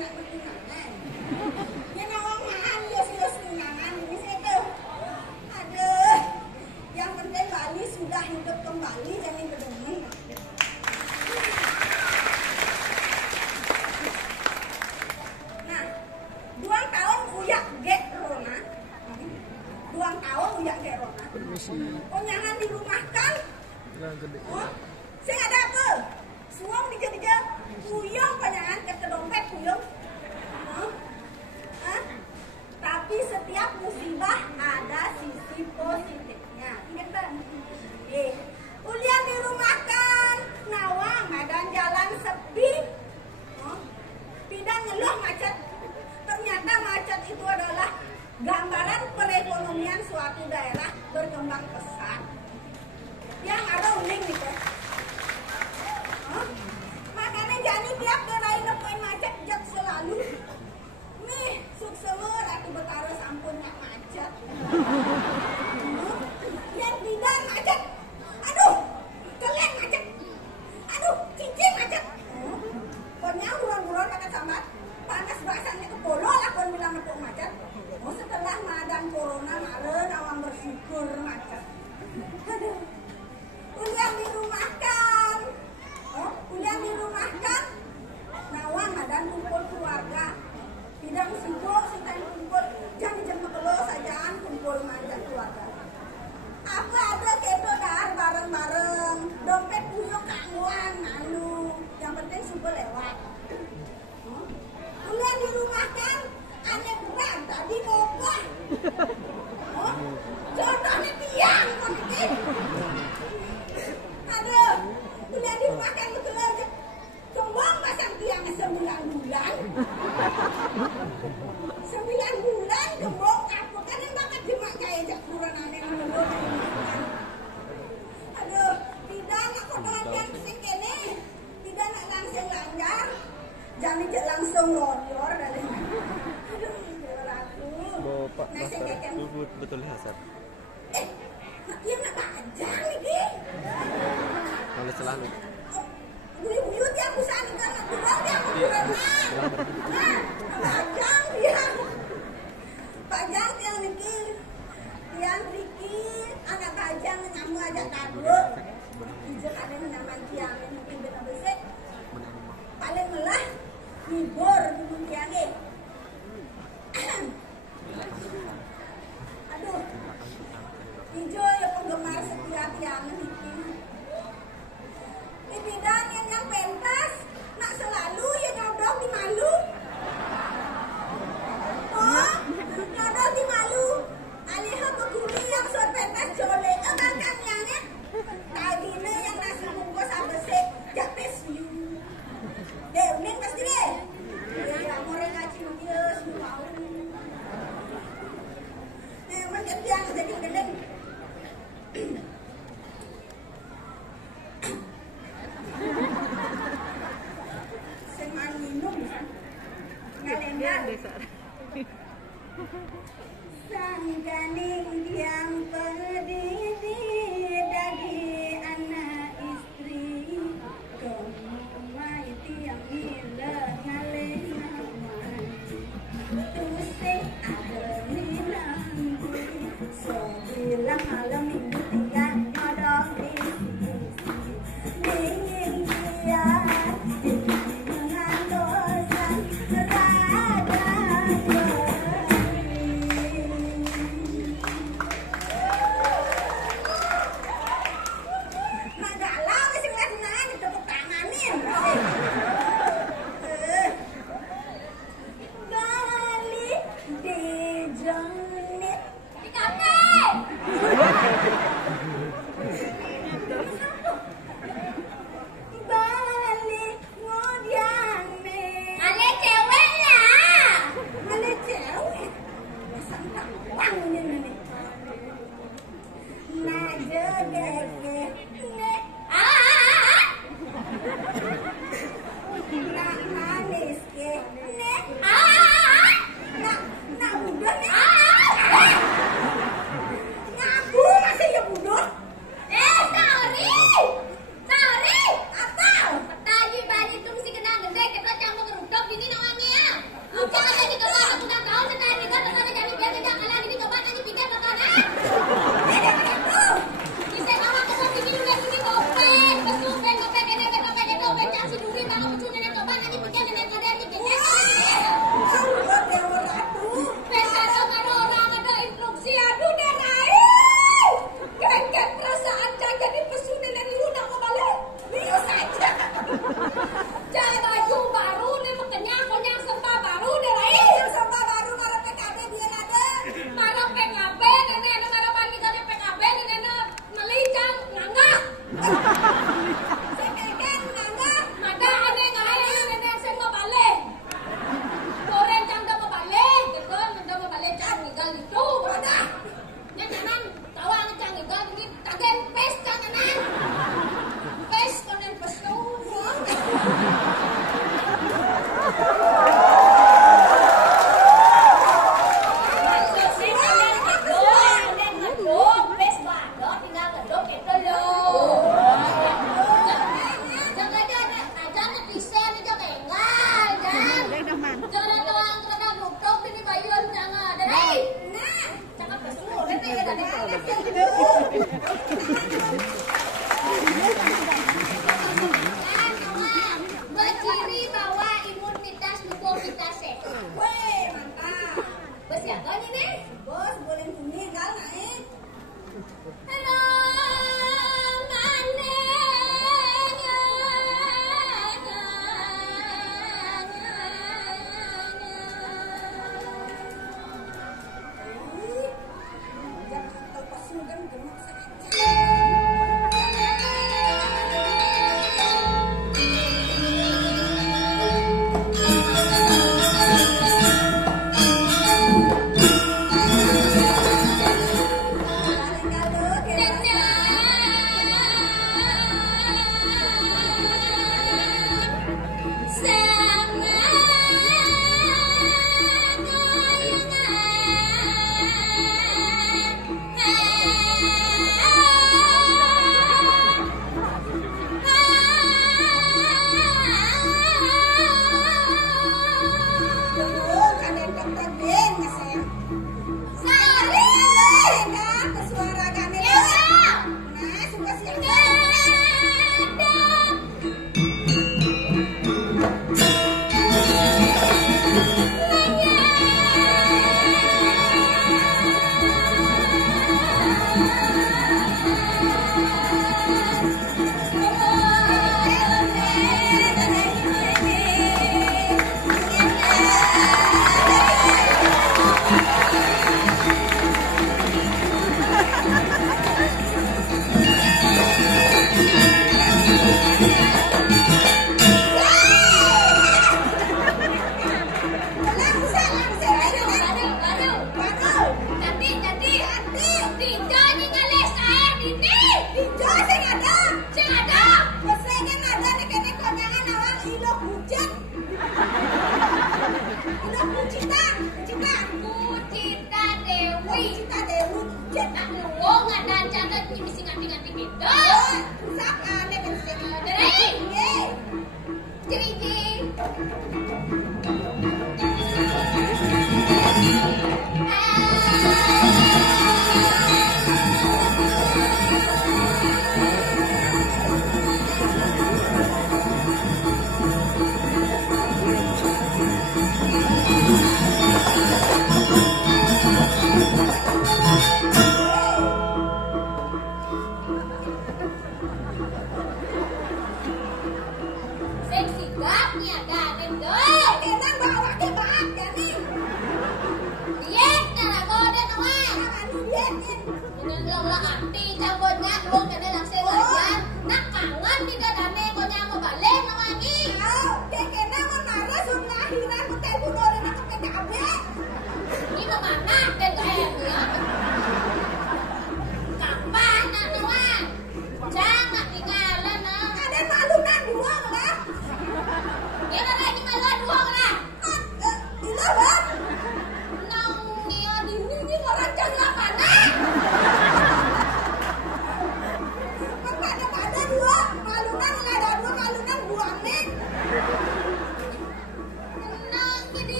nak bertunangan. Ya nawangan yos tunangan ini saya. Aduh. Yang penting Bali sudah hidup kembali, jangan berdemen. Nah, 2 tahun uyak gek Rona. 2 tahun uyak gek Rona. Oh jangan dirumahkan. Oh, saya ada apa? Suam dikejar-kejar, puyung panjangan ke dompet puyung. Tapi setiap musibah ada sisi positifnya. Ingat kan? Ulian dirumahkan, nawang medan jalan sepi. Tidak ngeluh macet. Ternyata macet itu adalah gambaran perekonomian suatu daerah berkembang pesat. Yang ada uning gitu. Makanya jangan tiap gerai lepoin macet jak selalu. Nih, suksemer aku betara sampunnya macet. Yang tidak macet. Aduh, kalian macet. Aduh, cincin macet. Pokoknya buron-buron pakai sambat. Panas bahasannya ke polo lah kon bilang nepuk macet. Oh, setelah madan corona malen awang bersyukur macet. Aduh. Ulian dirumahkan. Ulian dirumahkan. Nawang madan kumpul keluarga. Tidak sibuk kita kumpul. Jangan jemput lo sajaan kumpul madan keluarga. Apa ada keto dar bareng-bareng. Dompet puyung kangguan malu. Yang penting super lewat. Ulian dirumahkan. Aneh berat tadi mogok. Contohnya tiang politik. Aduh, udah dimakan betul aja. Sombong pasang tiang 9 bulan. 9 bulan gembong apa kan yang banget jemak kayak jak kurang aneh menurut. Aduh, tidak nak kodohan yang sekene. Tidak nak langsung langgar. Jangan jak langsung lor dari. Aduh, aku. Bapak betul Hasan. Dia nak tajam lagi. Oleh selalu. Buyut yang busaan kan kurang yang kurang. Nah, tajam dia. Pajang yang niki. Yang Riki anak tajam nyamu aja tadu. Ijek ada menaman tiang mungkin betul besek. Paling melah hibur di tiangnya. Aduh. Ijo ya penggemar setiap yang ini. Di bidang yang pentas, nak selalu ya nyodok di malu. Oh, nyodok di malu. Alih begini yang suar pentas jole, makan yangnya. Tadi yang nasi bungkus apa sih? Japes you. Deh, uning pasti deh. Ya, mau ngaji dia semua. Macam tiang jadi gendeng. Seman minum ngalengan sangganing yang berdiri dari anak istri kemai tiang bila ngalengan tusik ada nilang sebilang malam minggu tiang nyodok di dingin dia dengan dosa rada beri.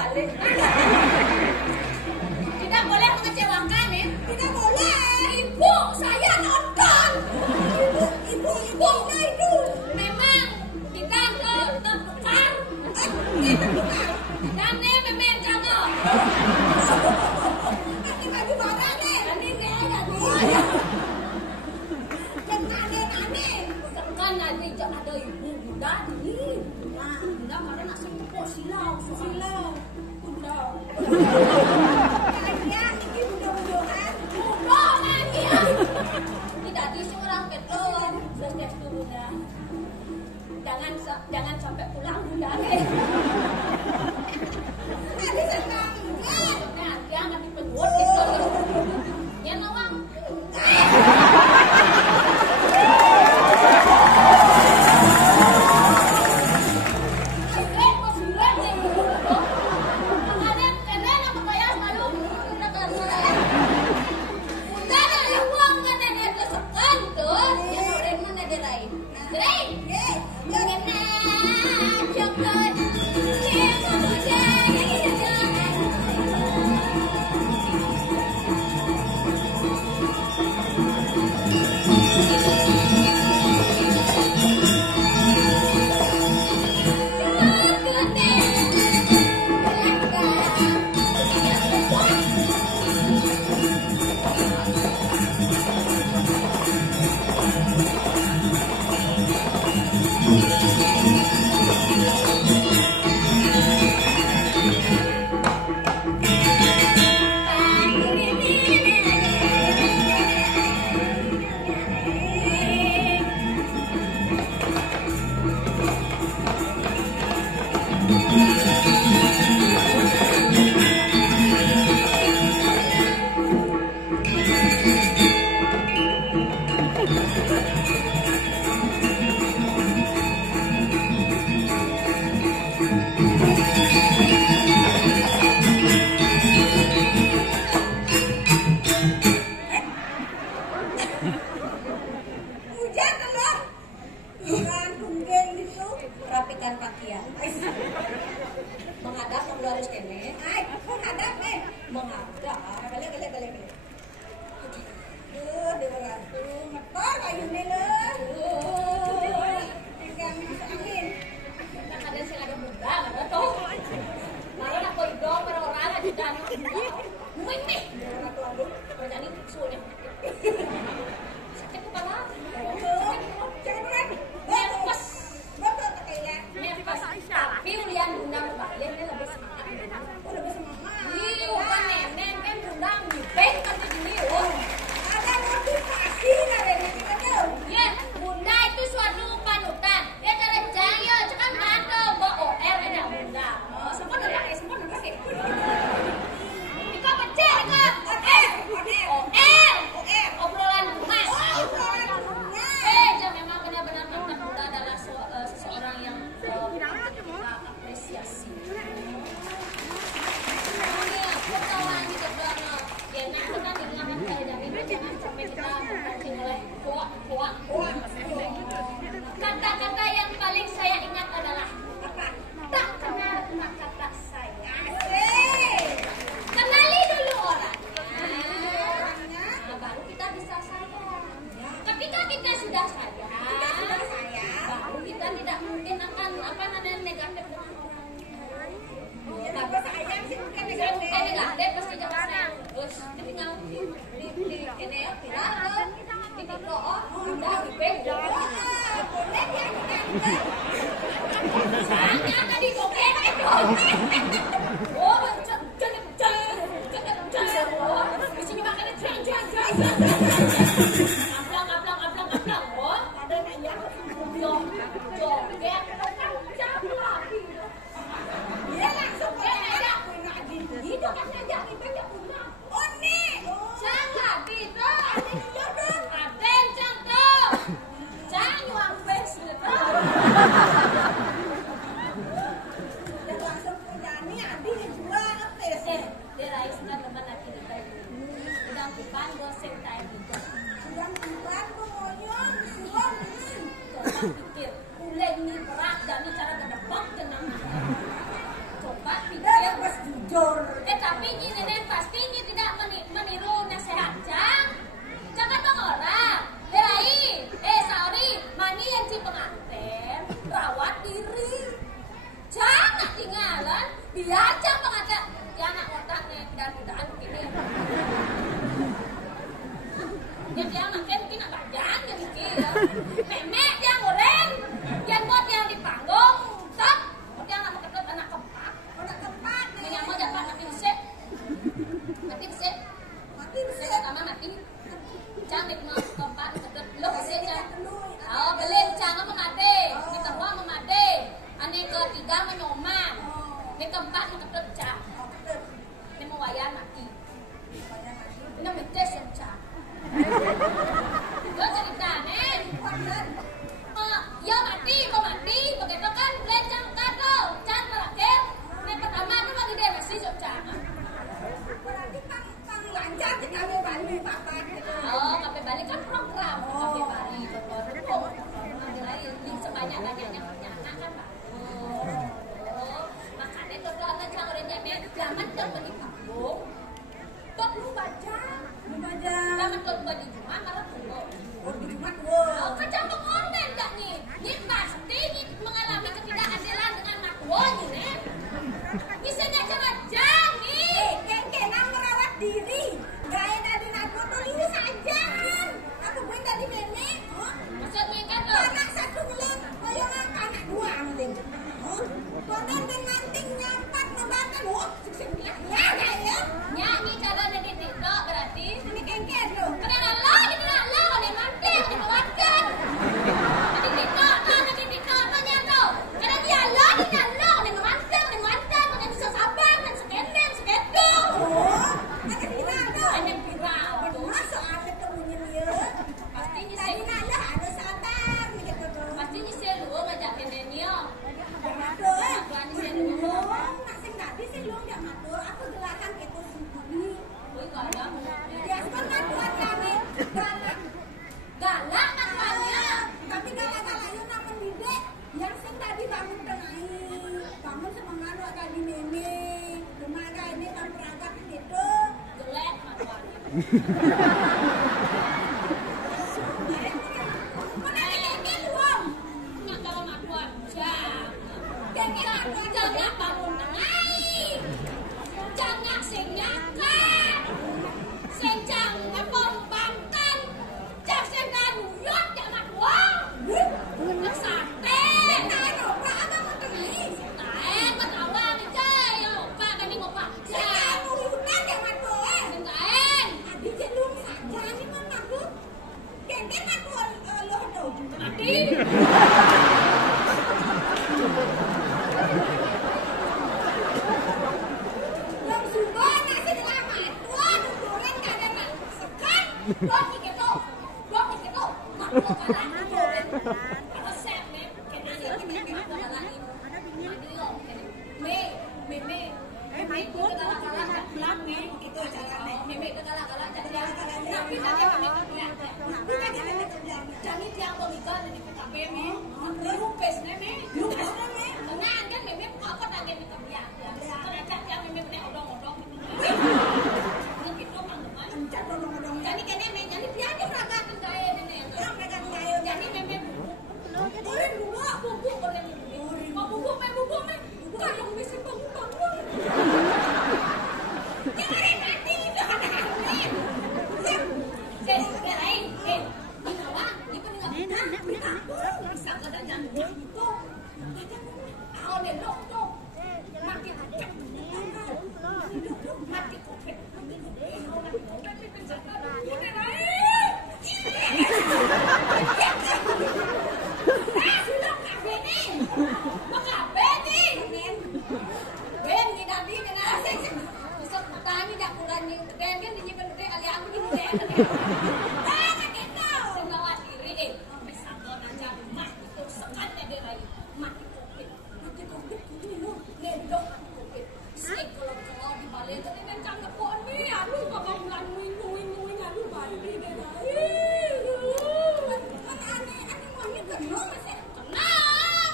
balik. Tidak boleh mengecewakan ya. Tidak boleh. Ibu, saya nonton. Ibu itu. Memang kita tertukar. Dan memang jatuh. Nanti baju barang nih. Nanti ada. Jangan aneh-aneh. Kan nanti ada ibu Bunda ini. Nah, Bunda mana nasi kok silau. Bunda. Kalian ini Bunda-bundohan. Bunda lagi. Tidak diisi orang betul. Sesdes Bunda. Jangan sampai pulang Bunda. Ada senang. Nah, jangan dipenjut gitu. Ya nawang. Kata-kata yang paling saya ingat adalah apa? Tak kenal maka tak sayang. Kenali dulu orangnya, baru kita bisa sayang. Ketika kita sudah sayang, baru kita tidak mungkin akan negatif dengan orang. Apa sayang sih bukan negatif, pasti jangan sayang. Terus tinggal di ini ya, kita doa, udah dipegang. Sayang tadi bokeh itu. Oh, di sini makannya jangan. Ablang. Oh, ada yang joget lagi. Dia langsung kayak itu kan ngajak kita ke pulang. Oh nih, jangan gitu. Aden contoh. Jangan nyuang bes gitu. Dan langsung punya nih Adi dijual ngetes. Dia raih sudah teman lagi kita itu. Udah bukan goseng tadi. Udah bukan ngomongnya suang. Coba pikir, uleng nih berat dan cara kedebak tenang. Coba pikir. jujur. Tapi ini nenek pasti ini tidak meniru nasihat Cang. Jangan dong orang. Herai, sorry, mani yang si pengantin, rawat diri. Jangan tinggalan, biasa pengantin. Ya anak otak nih, dan begini. Dia makin mungkin agak jangan mikir. Memek yang goreng, yang buat yang di panggung, top. Dia anak ketut anak keempat. Yang mau dapat mati besek. Pertama mati. Cantik mau keempat ketut lo beseknya. Oh belin jangan mengade, yang kedua mengade. Ane ketiga menyoman. Yang keempat ketut cang. Ini mau wayan mati. Ini metes yang cang. Lo cerita nen. Ya mati, mau mati. Begitu kan belin cang kado, cang terakhir. Yang pertama itu lagi dia masih cang. Berarti pang lancar di kami Bali papa. Oh, Kafe Bali kan program Kafe Bali. Sebanyak-banyaknya punya anak kan Pak. Makanya tuh kalau cang orangnya jangan jangan di kampung. Tuh lu baca. Jangan tuh di rumah malah tunggu. Di rumah tuh. Kacang mengonten gak nih? Ini pasti mengalami ketidakadilan dengan makwo nih. Bisa nggak jam nih? Kena merawat diri. Gaya dari aku tuh ini saja. Aku pun dari nenek. Maksudnya kan lo? Anak satu milen, bayangkan anak dua milen. Konon dengan ting nyampat membantu. Ya ya. Nyanyi cara dari TikTok berarti. Ini kengkes loh. Kenapa lo? Ini mati, ini mewakil. Ini TikTok, ini TikTok apa nyata? Karena dia lo, ini mewakil, makanya bisa sabar dan sekendeng, sekedung. Ada viral. Ada viral. Masuk ada temunya dia. Pasti ini Tadi nanya ada sabar nih kata tuh. pasti ini selu ngajak neneknya. Matur. Tuan ini selu. Nak sing tadi sih lu enggak matur. Aku gelakan gitu sendiri. Woi galak. Dia kan matur kami. Galak makanya. Tapi galak-galak yo nak mendidik. Yang sing tadi bangun tenai. Bangun semangat kali nene. Rumah ini kan perangkat itu. Jelek makanya. Jangan bangun tengah, jangan sing nyakat, sing jangan pembangkan, jangan sing danuyot, jangan wong, nak sate, tahu apa mau tengah, tahu ketahuan aja, yo, pak kami mau pak, jangan urutan jangan boleh, jangan, Adi jelum saja ni mana aku? Kengkeng aku lo tu. mati. Yang sudah nasi selamat. Tuan goreng kadang nak sekan. Blok dikit lo, mak lo kalah goreng, resep nih, kena ini mak lo kalah ini, mandi lo, meme, itu kalah belak nih, itu caranya, meme itu kalah jadi tapi tadi meme kerja, jadi tiang pemikiran di PKB nih, lupes nih, tenang kan meme apa tadi di kerja, kerja tiang meme punya odong-odong, gitu teman-teman. Jadi kene jadi piye peragakan gawe nene. Jadi meme goreng dulu bubuk goreng dulu. Mau bubuk me. Bukan yang bisa bubuk. Jangan mati itu anak-anak. Saya sudah lain. Di bawah, di peninggalan. Bisa kada jangan itu.เอาเดี๋ยวลงตรงมาที่จับมาที่กูเป็นเป็นจักรอยู่ไหนsudah kafe nih mau kafe nih ben ni tadi kena asing bisa tani dak bulan ni ben kan dinyimpen gede kali aku ni gede kan kita sembawa diri bisa aja mah itu sekan ada rai mah mati covid ini lo ledok covid kalau di Bali itu kan canggih kok nih aduh bakal bulan minggu aduh Bali deh kenal.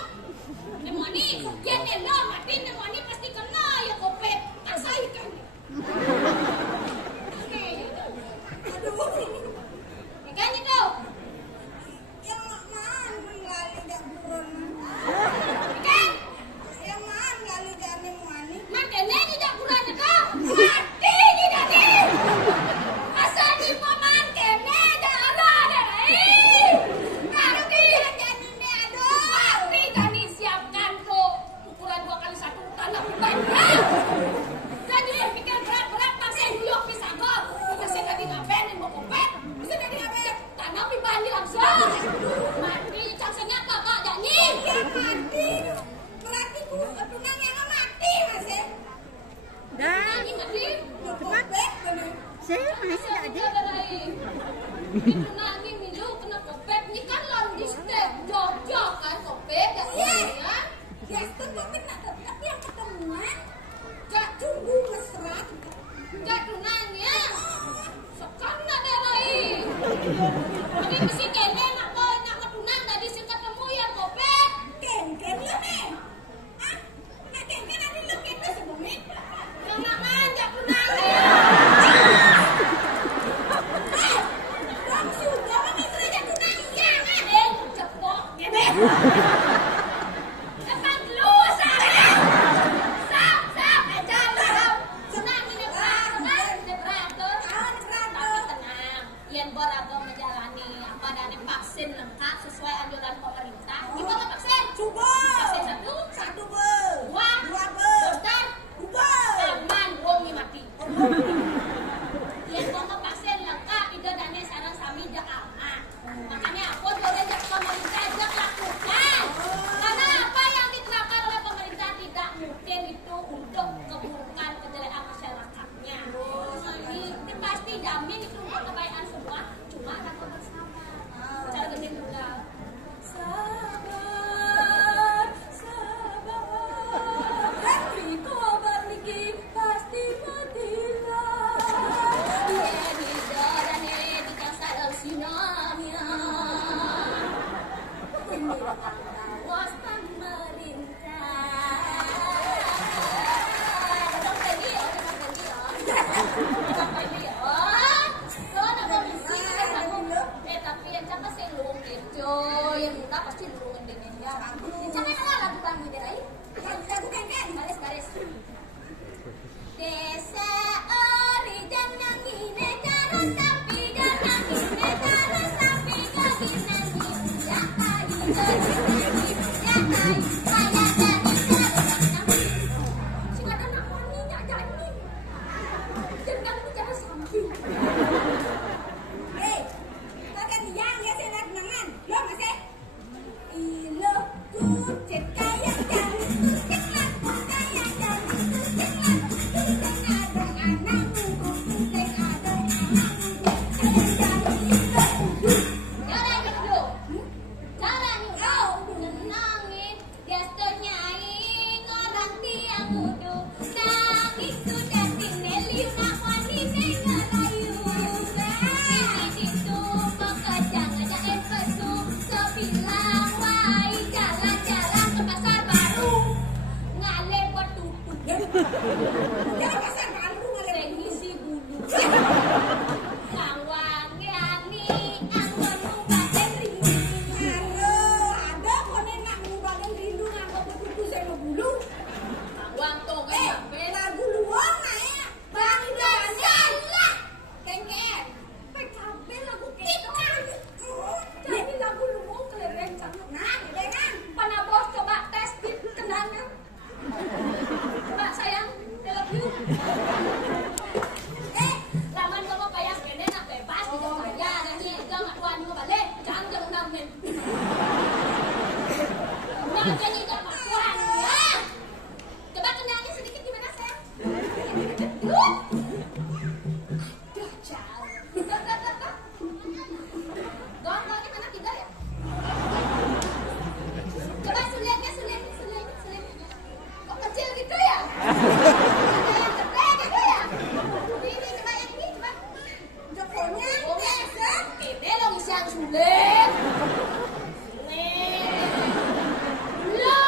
Nemoni, ya nelo, mati nemoni pasti kenal ya kopet. Asal mati. Kopek bener. Saya masih ada. Itu nani milu kena kopek ni kan lalu di step Jogja kan kopek dah ya. Ya, tapi tapi yang ketemuan gak tunggu mesra. Gak tunanya. Sekarang ada lagi. Tapi mesti kene nak ketunan tadi sing ketemu ya kopek. Ken lo nih. Ah, nak ken nanti lo kita sebelumnya. Yang nak ngajak tunannya. Bang sudah mami kerja tunanya kan? Cepok gini. Cepat lu sana. Sap aja lu. Tunang ini berat tuh. Tapi tenang. Yen boraga menjalani apa dan vaksin lengkap sesuai anjuran pemerintah. Gimana vaksin? Coba. Vaksin Satu ber. Dua ber. Booster. Aman wong ni mati. Yen mau vaksin lengkap itu dane sarang sami jak aman. Makanya aku dorong jak pemerintah jak lakukan. Karena apa yang diterapkan oleh pemerintah tidak mungkin itu untuk keburukan kejelekan masyarakatnya. Ini pasti jamin itu untuk kebaikan semua. Cuma aku bersama. Cara gede juga. Sabar. Hati kau berligi pasti matilah. Ini dan ini kan salah sinamnya. Ini awas pemerintah. Orang pergi, tapi yang cakap sih luang gitu, yang minta pasti luang Indonesia. Jangan lah lagu kami deh, Lagu ken. garis. Desa ori jangan ngine jalan tapi jangan ngine jalan tapi gak nanti ya ayu saya sing ada namanya nyak janji jangan bicara samping. Pakai yang ya saya lihat nangan. Lo masih. Ilo kucet kaya jari kucet laku kaya jari kucet laku kucet ada anakku kucet ada anakku kaya jari ilo Jalan dulu. Nenangin biasanya aing orang tiang kudu nangis sudah tineli nak wani ngerayu. Ini itu pekejang aja pesu sebilang wai jalan-jalan ke pasar baru ngale petutu jangan pasar baru ngale ngisi bulu. Kawang yani anggon badan rindu. halo ada konen nak mengubahkan rindu ngangkut betutu saya mau bulu Kawang tuh lagu luang ya bang Gansan lah. kengen PKB lagu kita. Jadi lagu lu kelereng sangat. nah dengan Mana bos coba tes di kenangnya. Coba sayang, I love you. Laman kamu kayak gini nak bebas di jalan raya nanti jangan tuan juga balik jangan namen. Makanya jangan masukan ya. Coba kendangnya sedikit gimana sayang? Aduh jauh. Gonggonnya mana tidak ya? Coba suliannya. Kok kecil gitu ya? Yang gede gitu ya? Ini coba yang ini coba. jokonya Ini lo ngisi yang sulit. Lo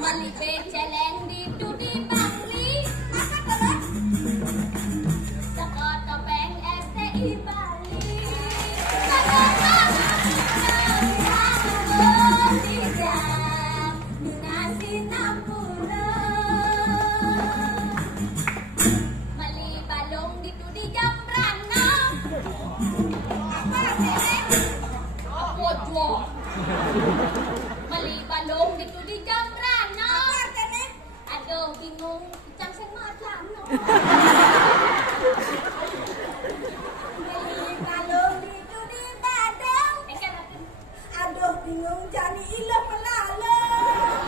Malibe celeng di tudi Bali. Sekot topeng STI Bali. Mali balong di tudi Jambrana. Pojo. Mali balong di tudi Jambrana. Aduh bingung, cang sen macam no. Meli balong di tudi Badang. Aduh bingung jani ilah melalong.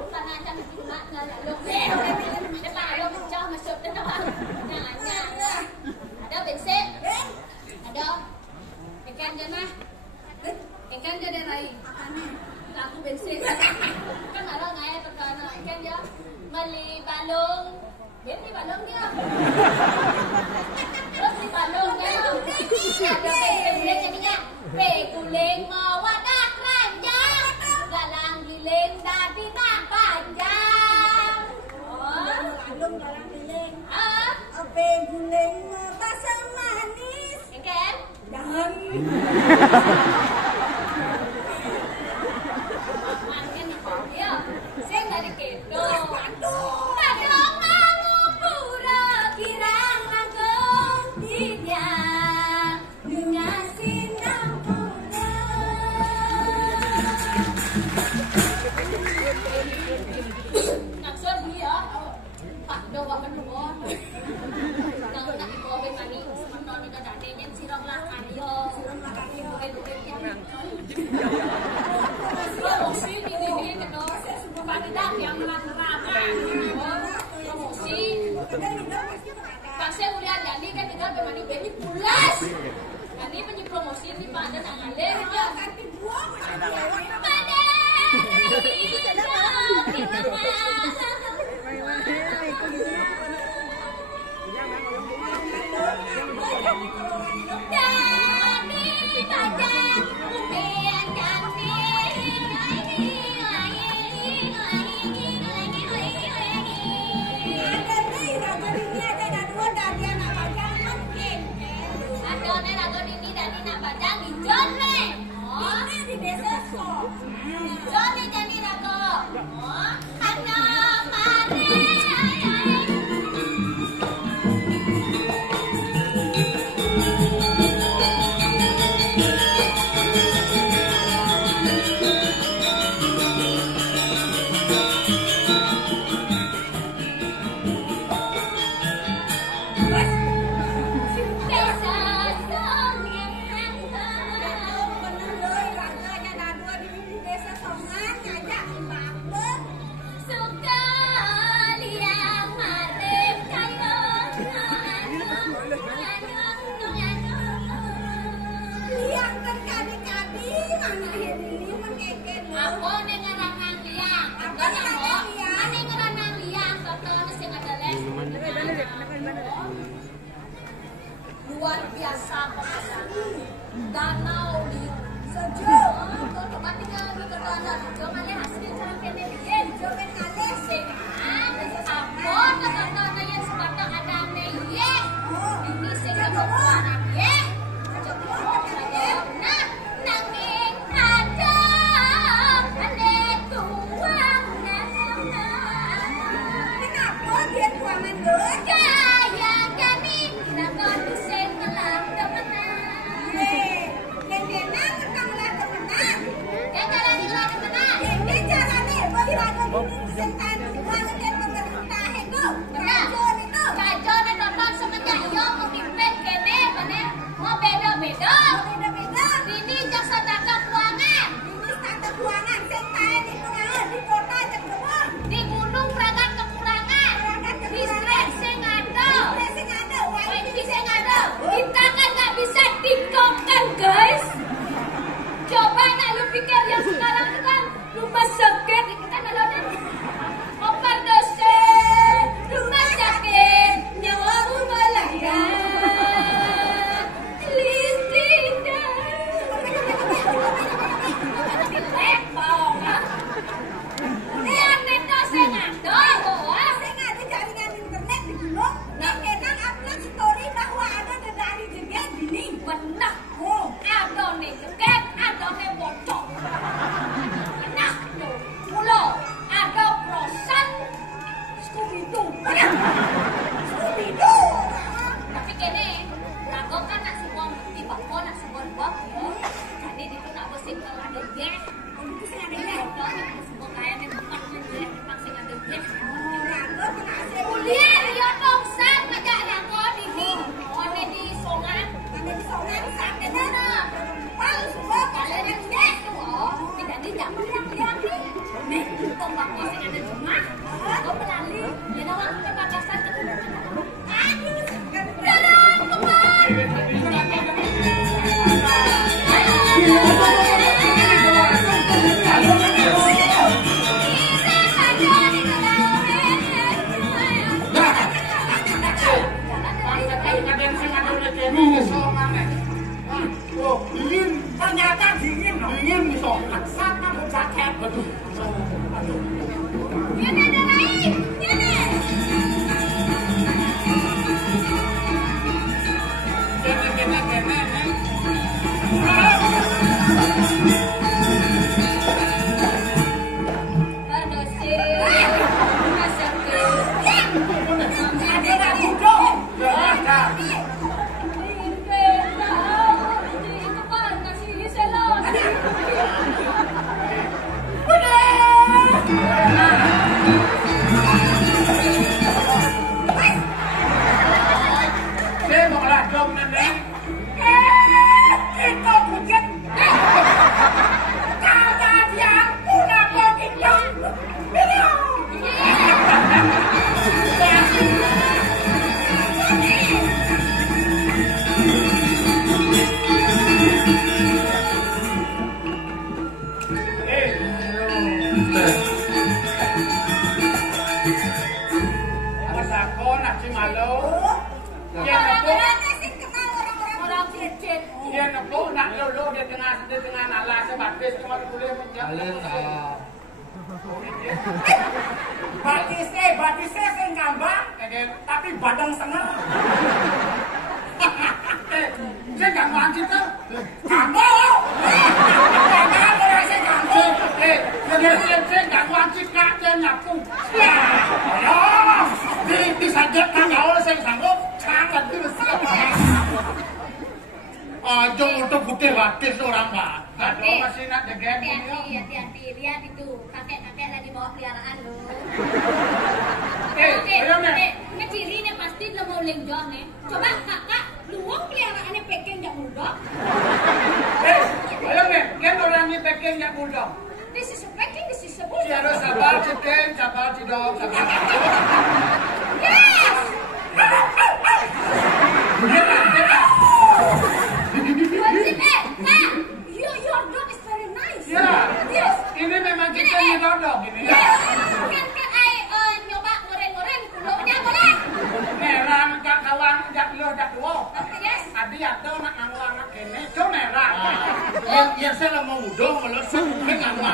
Bukan aja cuma lalu. Depan lo mencah masuk ke dalam. Jangan. Ada bensin. Ada. Ikan jana. Ikan jana rai. Aku bensin. Kan ada ngaya perkara ikan dia. Meli balong. Beli balong dia. Terus di balong dia. Ada bensin jadinya. Pekuling mawadah ranjang. Galang giling dadi nak panjang. Lalu dalam biling. Apa guling basah manis. ikan? Jangan. Makan ya. Saya dari kedo. Padang mau pura kirang langkung dinya. Dunia sinang pura. Nak sorry ya. Pak doa menunggu. Nang nak bawa mani sementara ni dah ada yang sirang lah ayo. Promosi ini kena pada yang rata-rata. Promosi. Pasal udah jadi kan kita bermani beli pulas. Ini punya promosi di pada tanggal dia. Luar biasa pemasangan danau di sejuk. Kalau tinggal di kerana jangan lihat hasil sampai netizen, jangan kalian sehat. Apa kata-kata yang sebatang ada neye? Ini sekeluaran ye. Nah, nanging ada tuang Kenapa dia tuangan dulu? Gaya kami tidak dosen telah temenan. Kendenang kamulah temenan. Yang jalan di luar temenan. Ini caranya bagi lagu ini sentan kalau dia pemerintah itu kacau itu. Kacau dan nonton semenjak yo memimpin kene mana mau beda-beda. Beda-beda. Ini jaksa tata keuangan. Ini tata keuangan sentan itu di kota Jakarta. Di Gunung Pragat kekurangan. Listrik sing ada. Wifi sing ada. Kita kan nggak bisa tiktokan guys. Coba nak lu pikir yang sekarang itu kan rumah sakit kita nonton opar dosen rumah sakit nyawamu melayang listrik dan Ternyata dingin bisa masak kamu jaket. Aduh. Ini ada lain. Ini. Batisnya sing ngambang, tapi badang setengah. Saya gak mancing tuh. Kamu! Saya gak mancing kak, saya nyapu. Bisa jatuh gaul saya sanggup. Sangat besar. Ajo untuk putih batis orang pak. Aduh masih nak degen. Hati-hati, lihat itu kakek-kakek lagi bawa peliharaan lo. Ngeciri nih pasti lo mau lengjong nih. Coba kakak, luang peliharaannya peking jak mudah. Ayo nih, kan orangnya peking jak mudah. This is a peking, this is a bulldog. Siapa sabar ciken, sabar cidok, sabar. Yes. Your dog is very nice. Yes. Ini memang ciken dodok ini ya. Kan nyoba goreng-goreng kuloknya boleh. Merah jak kawan, jak lo, jak dua. Yes. Adi ada nak anak ini, itu merah. Ya saya mau udah kalau saya nggak mau.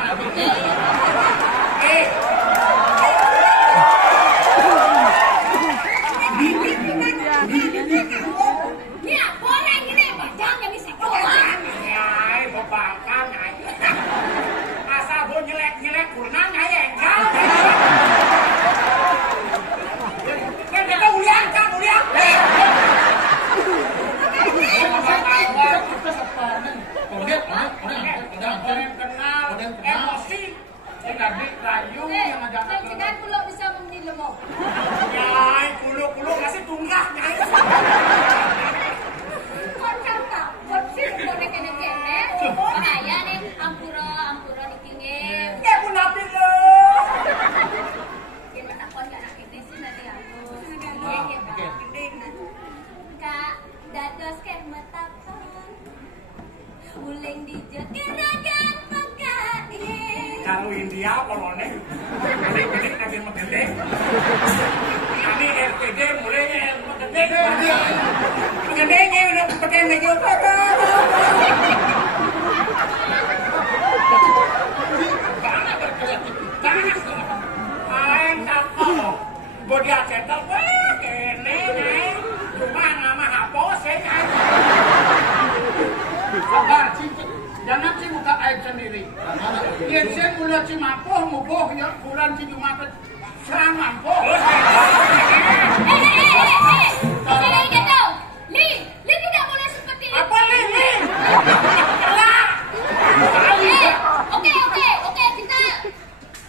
Ya, goreng ini, jangan bisa goreng. Nyai, bapakkan nyai. Asal bu nyelek kurang nyai enggak. Kan kita ulian. Orang kenal, emosi. Jadi rayu yang ada. Jangan pulau bisa memilih lemok. Nyai, kulu kasih tunggah nyai. Kocak tak, kocak goreng kene-kene. Bahaya nih, ampura dikingin. Ya pun nabi lo. Kita takon gak nak kita sih nanti aku. Kak, dados ket metapan. Uling dijekerakan pekain. Kalau India kolonel, bedik lagi megedek. Kami RTD mulainya megedek. Megedeknya udah pakai meja apa? Karena berkreativitas. Aing tahu, bodi acetal, wah kene nih. Cuma nama hapus ya. Sabar, jangan sih buka air sendiri. Biasanya mulai si mampuh, ya kurang si cuma serang mampuh. Jangan gitu. Li tidak boleh seperti itu. Apa Li? Oke, kita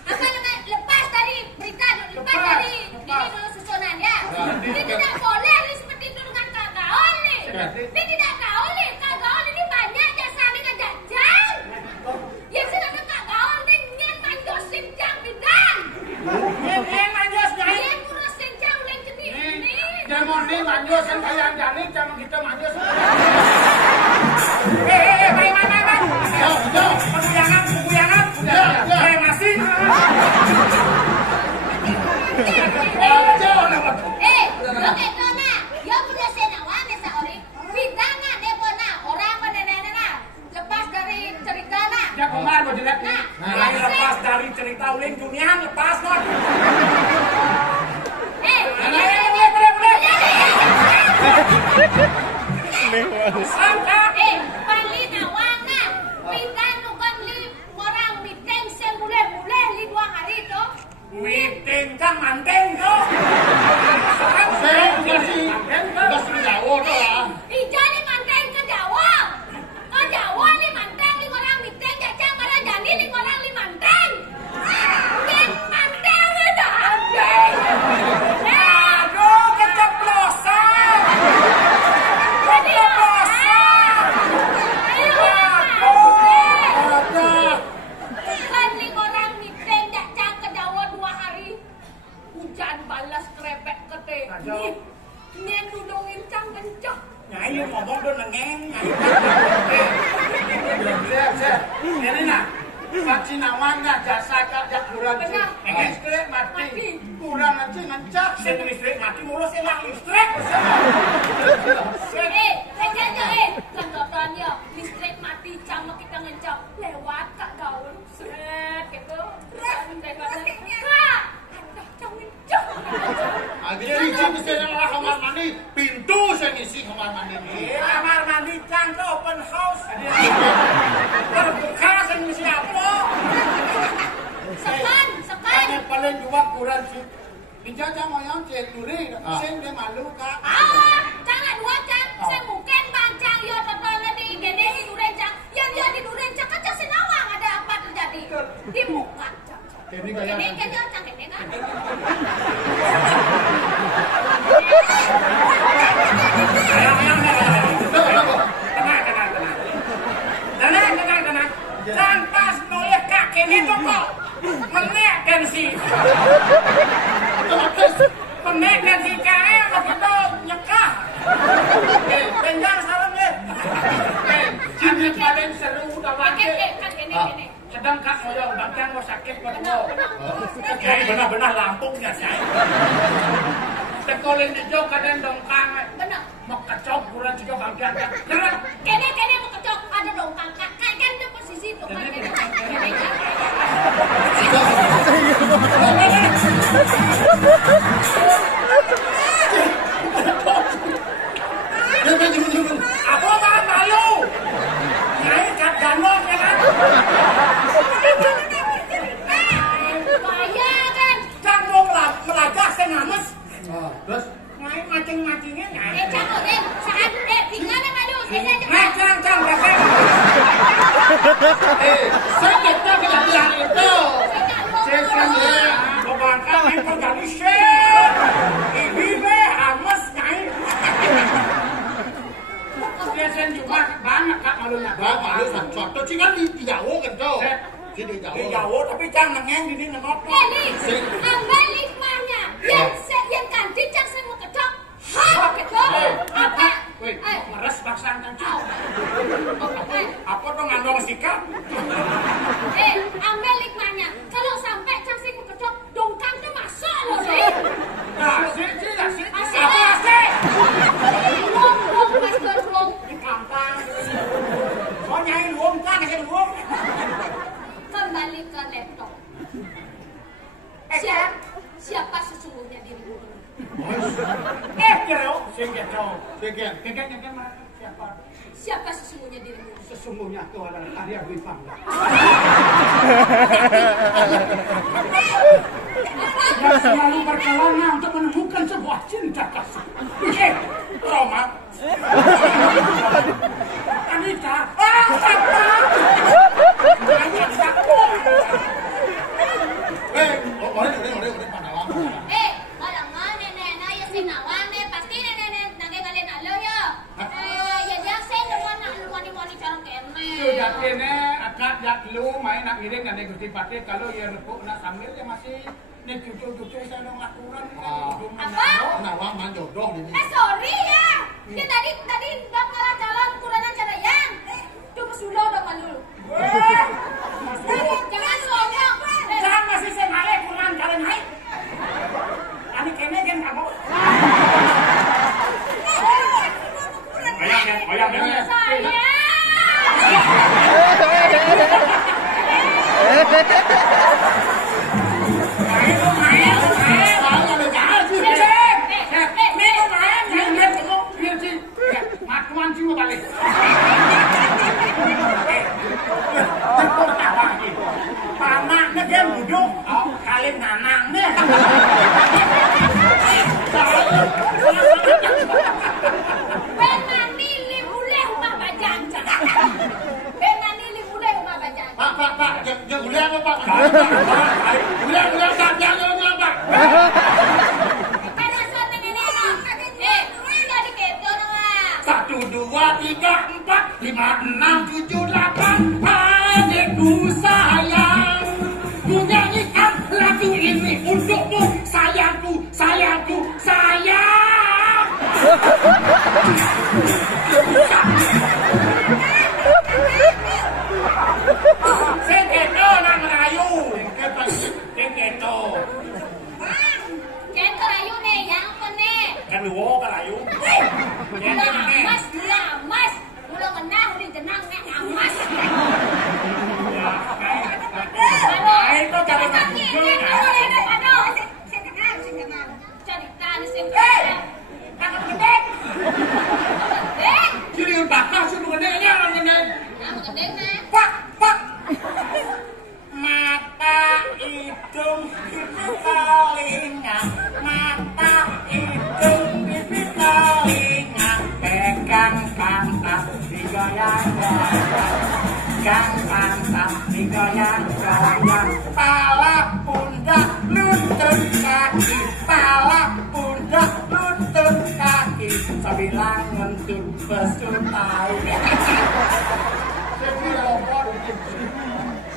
apa namanya lepas dari berita, lepas dari ini dulu susunan ya. Li tidak boleh Li seperti itu dengan Kak Gaul Li. Li tidak Gaul Li, Kak Gaul ini banyak yang saling ngejajal. Ya sudah Kak Gaul ini nyen manjos sinjang bidang. Yang manjos nyai. Yang kurus sinjang uleng jadi ini. Demon Ya kemar mau jelek nih. Nah, lepas dari cerita uling dunian lepas non. Pali nawang na. Pindah nukan li orang meeting sel boleh li 2 hari tu. Meeting kan manteng tu. Saya masih Jawa tu lah. Ija ni manteng ke Jawa. Ke Jawa ni manteng li orang meeting jajang malah jadi li orang li manteng. Kan manteng ni dah manteng. Aduh, keceplosan. Kan li orang meeting jajang ke Jawa 2 hari. Hujan balas krepek kete. Nyen nudungin cang kencang. Nyai ngomong tu nengeng. Siap. Ini nak. Paci nawangnya jasa kak jak kurang sih. Listrik mati. Kurang nanti ngancak. Sen listrik mati mulus elang listrik. Kan contohnya listrik mati cang kita ngencok lewat kak gaul. Seret gitu. Kak, cang ngencok. Jadi mesti yang kamar mandi. Pintu saya ngisi kamar mandi. Kamar mandi cang ke open house. Terbuka saya ngisi apa? Sekan. Yang paling juga kurang sih. Dijajah mau yang cek duri. Sen dia malu kak. Jangan 2 cang. Saya mungkin bancang yo totalnya di gede di duren cang. Yang dia di duren cang kan cang senawang ada apa terjadi di muka cang. Ini kayak Ini kan cang ini kan. Tenang. Jangan pas noleh kakek itu kok. Menaikkan sih. Menaikkan si KM begitu nyekah. Penjang salam deh. Jadi paling seru kawan. Sedang kak moyong bangkang mau sakit berdua. Jadi benar-benar lampungnya saya. Sekolin hijau kadang dongkang. Benar. Mau kecok kurang juga bangkang. Jangan. Kene mau kecok ada dongkang kan ada posisi itu kan. Apa malah malu? Nyai kat danong ya kan? Bahaya kan. Kan mau melajah saya ngames. Terus? Nyai macing-macingnya nyai. Jangan saat tinggal malu. Cang, sakitnya kejadian itu. Saya bebankan itu jadi share. Ini meh amas nyai. Biasanya juga banyak kak malunya. Malu contoh sih kan di Jawa kan tuh. Di Jawa tapi jangan nengeng di sini nengok. Ini ambil hikmahnya. Yang ganti cang saya mau kecok. Hah kecok. Apa? Wih, meres baksaan kencang. Apa tuh ngandung sikap? Ambil hikmahnya. Kalau sampai cang saya mau kecok, dongkang tuh masuk loh sih. Asik. Apa asik? Luang, masker luang. Di kampang. Oh nyai luang, cang saya luang. Kembali ke laptop. Siapa sesungguhnya dirimu? Kengkeng siapa? Siapa sesungguhnya dirimu? Sesungguhnya itu adalah Arya Dwi Pangga. Yang selalu berkelana untuk menemukan sebuah cinta kasih. Roma. Anita. Orang nenek ya sinawang pasti nenek nage kalian alo ya. Ya dia sen lumani cara kene. Sudah kene akak jak lu main nak iring dan Gusti Patih kalau ya repuk nak sambil ya masih nih cucu-cucu saya dong aturan. Apa? Nawang man jodoh ini. Sorry ya. Dia tadi bakalan jalan kuranan cara yang. Coba sudah udah malu. Jangan sombong. Jangan masih semale kurang kalian hai. Ani kene kan kamu. Ayam. Saya. Ulang apa Pak? Ulang tak jangan Pak. Satu, dua, tiga, empat, lima, enam, tujuh, delapan. Adikku sayang, ku nyanyikan lagu ini untukmu, sayangku, sayangku, sayang. Seketo nang rayu, seketo. Jangan kerayu nih, yang apa nih? Kan wo rayu. Lamas, lamas. Udah menang, udah jenang, lamas. Itu cara muncul. Cerita nih sing kaya. Kakak gendeng. Jadi bakal sih gendengnya orang gendeng. Kamu gendeng nih. Pak. Mata hidung pipi telinga, mata hidung pipi telinga, pegang pantat digoyang-goyang, pegang pantat digoyang-goyang, pala pundak lutut kaki, pala pundak lutut kaki, sebilang ngentut pesutai.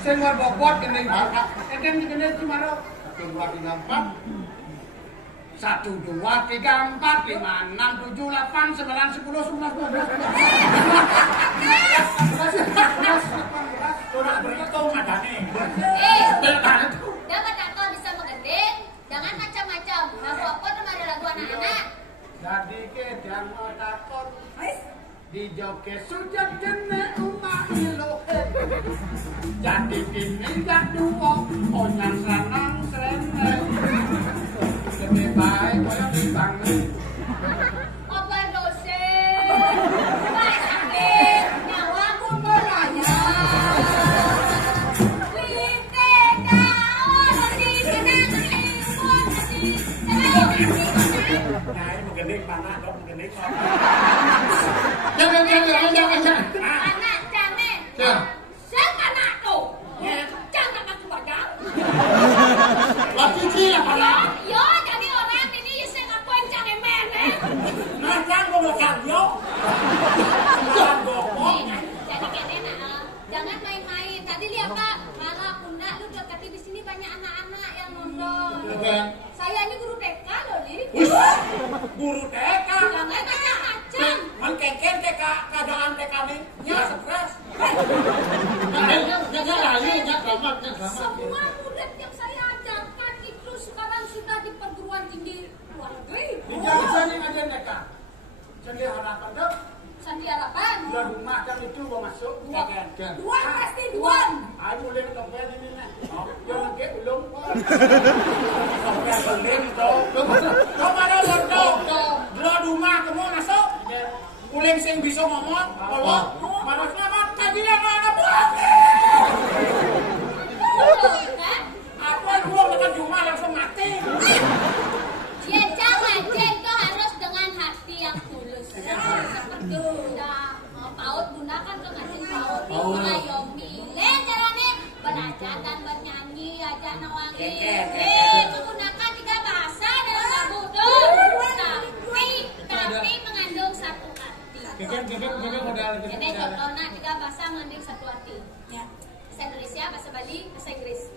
Semua bobot kena bakar. Kena cuma lo. 1, 2, 3, 4. 1, 2, 3, 4, 5, 6, 7, 8, 9, 10, 11, 12. Sudah berhitung adanya. Jangan tato bisa menggending. Jangan macam-macam. Lagu apa nama lagu anak-anak? Jadi kedang takut. Di joget sujud jene umah ilohe. Jadi kini gak duo onyang sanang srene. Gede bae koyo dibangun. Overdose. Sakit. Nyawaku melayang. Lite daun di kenangan imun di. Nah, ini menggending panah dong, menggending. Jangan. Anak jangan. Siapa anak tuh? Jangan aku padang. Lagi sih apa lah? Yo, jadi orang ini saya ngakuin jangan meneh. Nah, jangan bohong yo. Jangan bohong. Jadi kayaknya jangan main-main. Tadi lihat Pak, Mara, Bunda, lu dekati di sini banyak anak-anak yang nonton. Saya ini guru TK loh, Li. Guru TK. Jangan macam-macam. Mengkeken TK keadaan TK ini nya stres. Semua murid yang saya ajarkan itu sekarang sudah di perguruan tinggi luar negeri. Di jalan ini ada TK. Jadi harapan tuh. Sandi harapan. Dua rumah kan itu gua masuk. Dua pasti dua. Ayo boleh tempat ini nih. Jangan ke belum. Tempat belum tuh. Kau pada bodoh. Dua rumah kamu masuk. Uling sing bisa ngomong. Marasnya mata dia mana boleh. Apa dua makan cuma langsung mati. Jangan, itu harus dengan hati yang tulus. Seperti PAUD Bunda kan tuh ngasih PAUD mengayomi. Caranya belajar dan bernyanyi, ajak nawangi. Menggunakan 3 bahasa dalam lagu tuh. Tapi mengandung satu arti. Jadi contohnya 3 bahasa mengandung satu arti. Bahasa Indonesia, bahasa Bali, bahasa Inggris.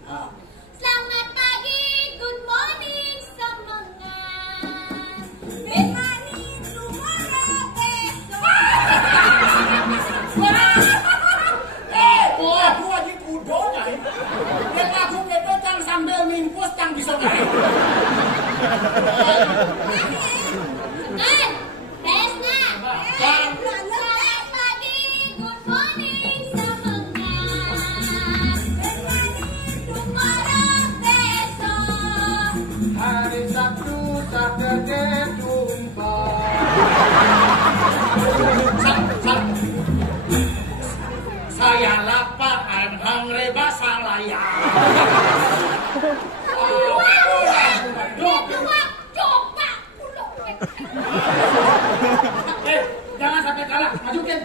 Selamat pagi, good morning, semangat. Good morning, tomorrow, besok. Aku lagi kudo nih. Yang lagu itu kan sambil mimpus yang bisa naik. Kan, Desna. Selamat pagi, good morning, semangat. Good morning, tomorrow, besok. Hari Sabtu Saturday jumpa. Saya lapar, I'm hungry, basah layar. Coba pulau. Jangan sampai kalah, majukin.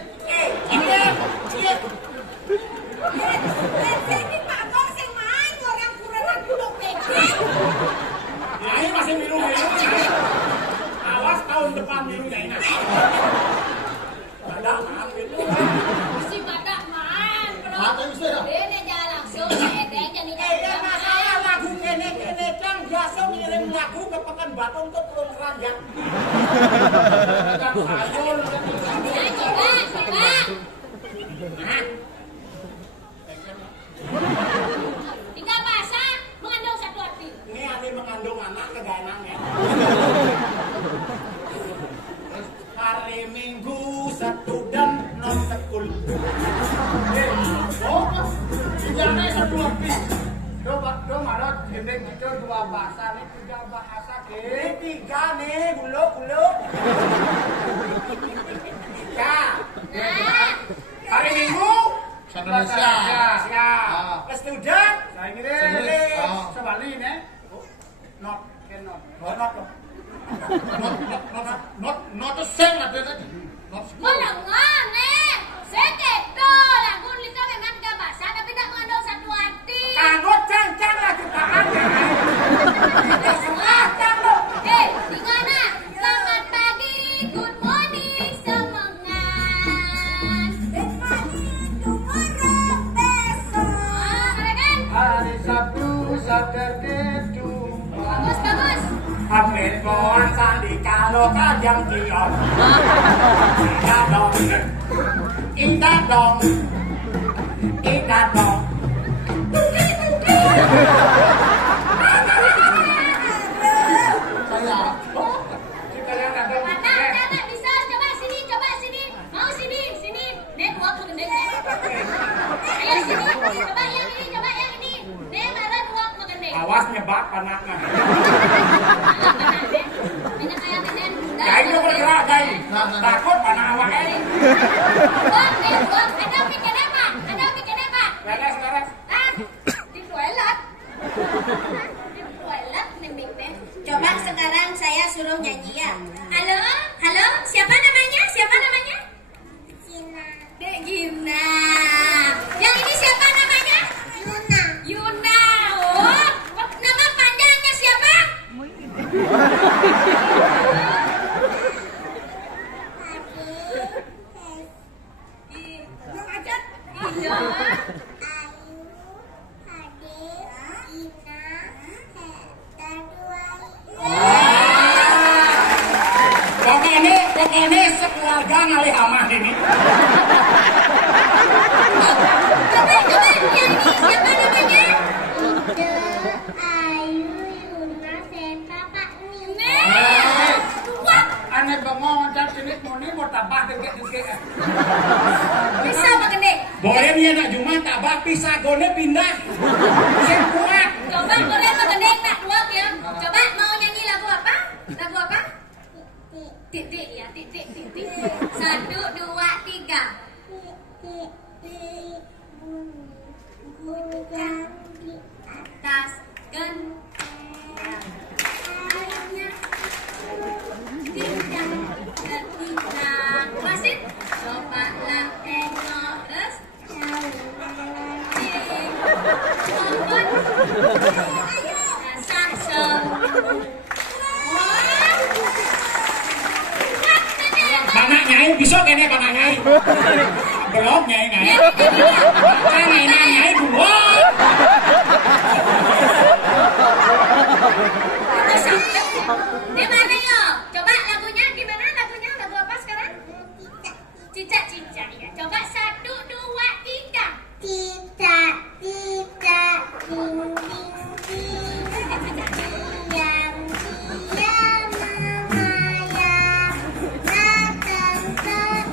Ini Pak Bos Ini jangan langsung, Edeng jadi jangan. Masalah lagu kene kan biasa ngirim lagu ke Pekanbaru untuk turun keranjang. Coba. Tiga bahasa mengandung satu arti. Ini ada mengandung anak keganangnya. Hari Minggu Sabtu dan non sekul. Jangan satu arti. Do marot gendeng itu dua bahasa nih, tiga bahasa ke. Tiga nih, bulu. Tiga. Hari Minggu Indonesia. Student saya Inggris. Sebalik nih. Not. Not the same lah tadi. Mendengar nih, sekedo lagu lika memang tiga bahasa tapi tak mengandung satu arti. Kanggo cang-cang lah ciptaannya. Kita selatan lo. Di mana? Selamat pagi, good morning, semangat. Good morning, tomorrow, besok. Mereka Hari Sabtu Saturday to bagus. Ambil pohon sandi kalau kajang tiap. Indah dong. Mana bisa coba sini. Mau sini. Nek buat gendeng. Ayo sini. Coba yang ini. Nek marah buat gendeng. Awas nyebak panaknya. Banyak kayak benen. Jai lo bergerak jai. Takut panah awaknya. Buat. Ada bikin apa? Beres. Di toilet nih Big Ben. Coba sekarang saya suruh nyanyi ya. Halo, siapa namanya? Dek Gina. Yang ini siapa namanya? Yuna. Oh, nama panjangnya siapa? Iya. Pokoknya sekeluarga ngalih amah ini. Coba yang ini siapa namanya? Aneh bengong cat ini moni mau tabah deket. Bisa begini. Boleh nih anak cuma tabah pisagone pindah. Sing kuat. Coba boleh begini tak dua ya. Coba mau nyanyi lagu apa? Titik ya, titik. 1, 2, 3. Atas genteng. Masih? Cobalah tengok terus. Banak nyai besok kene banak nyai. Belum nyai. Nyai dua. Di mana yo? Coba lagunya gimana? Lagu apa sekarang? Cicak ya. Coba 1, 2, 3. Tidak, ding, diam, memayang, datang seekor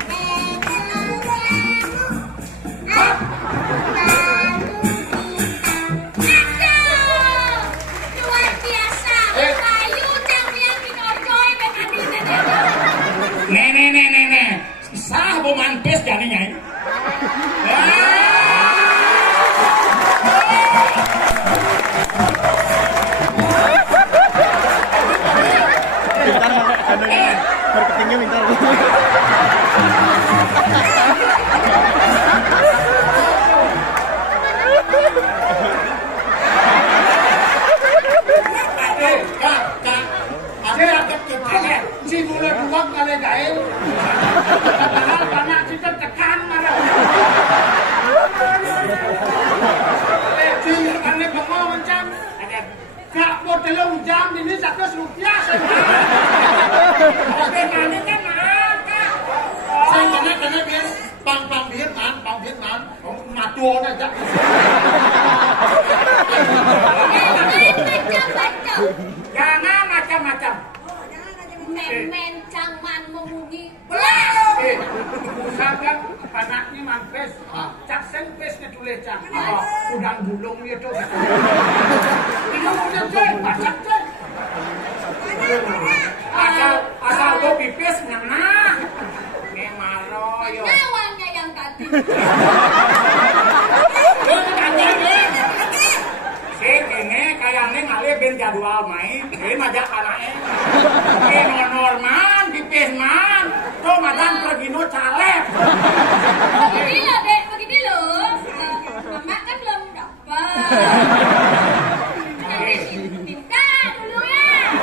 luar biasa. Ayu yang pinojoy Nih. Sah bo manpes jane nyai. Marketingnya minta. Si mulai buang kali gael. Banyak kita tekan marah. telung jam ini 100 rupiah saya. Oke, nanti kan makan. Saya kena biar pang Vietnam, matuan aja. Macam-macam. Jangan macam-macam. Men cangman mengungi. Usahakan panaknya mampes, cak sempesnya tulis cak. Udang bulung itu. Ini udah cek, pacak cek. Asal gue pipis ngena. Ini maroyo. Nyawanya yang tadi. Si kene kayaknya ngalih ben jadwal main. Ini majak anaknya. Ini normal, pipis man. Tuh madan pergi no calep. Begini loh, Dek. Begini loh. Mama kan belum dapat. Minta dulu ya.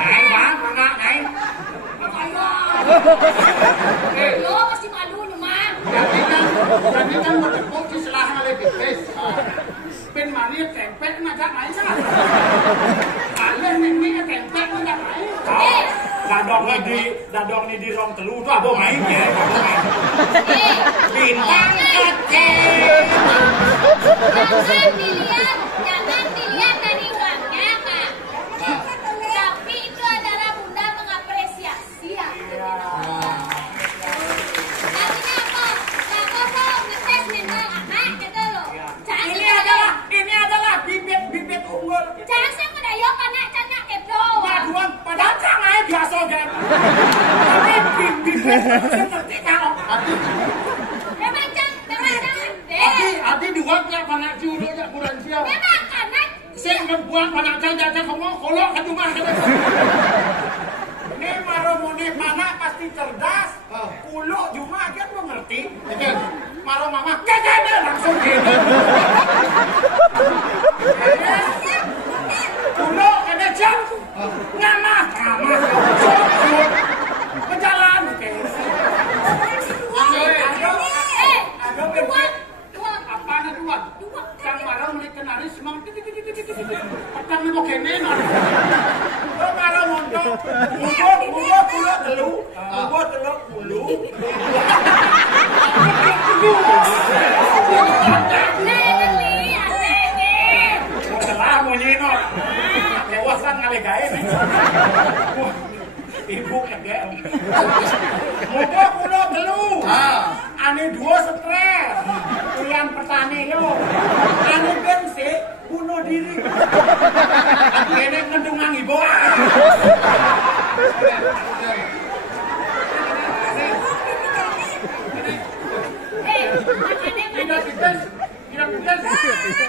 Naik bang, mana naik? Lo masih malu nih, Mang. Jadi kan bertepuk di selah ngalih pipis. Ben mani tempe ngajak main lah. Alih ini tempe ngajak main. Dadong ni di rong telu tu abo main ya, abo main. Bintang kecil. Jangan dilihat dari uangnya, Kak. Tapi itu adalah Bunda mengapresiasi ya. Artinya apa? Kakak mau ngetes memang anak gitu loh. Ini adalah bibit unggul. Jangan saya mendayo anak canak gitu. Paduan, padahal cangai biasa kan. Tapi bibit seperti kalau. Memang jangan deh. Adi dua tiap panak ciulo ya kurang siap. Memang anak. Saya ngebuang panak jajan kamu kolok ke rumah. Ini maromone mana pasti cerdas. Kulo cuma dia belum ngerti. Maro mama gede langsung gini. Kulo kena jam. Ngamah. Berjalan. Apa ada dua? Kang marah mulai kenari semang. Petang ni mau kene nol. Lo maro mondo. Kulo telu. Kulo telu kulo. Salah mo nyino. Lewasan kali gae nih. Ibu kege. Mugo kulo telu. Ane dua stres. Yang petani lo. Ane bensi bunuh diri. Kene ngendungang ibu. Kita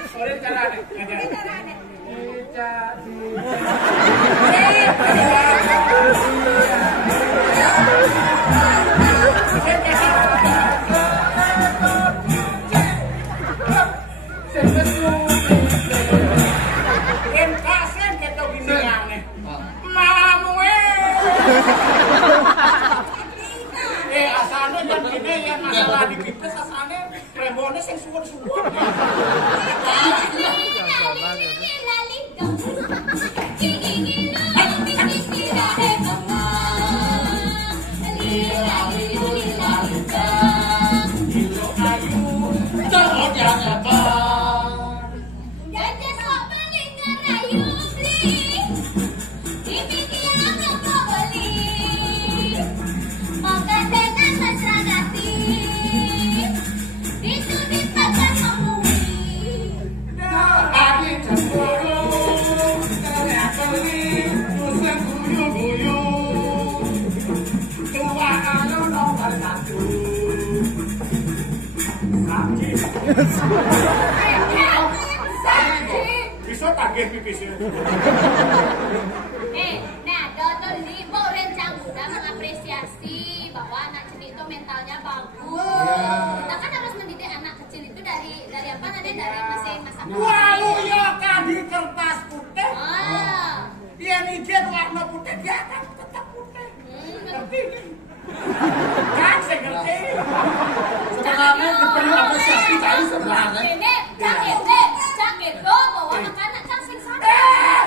sore carane. Asane dan kene yang masalah di kita asane remone sing suwur-suwur. Bisa tagih pipisnya. Nah, Dr. Libo Rencang Bunda mengapresiasi bahwa anak Ceni itu mentalnya bagus. Kita kan harus mendidik anak kecil itu dari apa nanti dari masa Walu ya kan di kertas putih. Dia mikir warna putih dia akan tetap putih. Ngerti? Kan saya ngerti. Sebenarnya perlu apresiasi saya sebenarnya. Ini cak itu bahwa anak-anak kan sing sadar.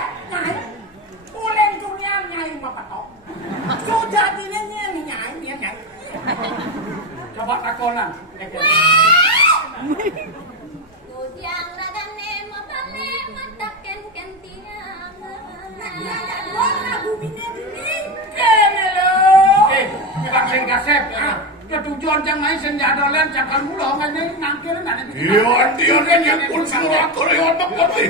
tujuan yang main senjata cakal mulu ngene nangkir nane. Dion yang pun surat koreon makoti.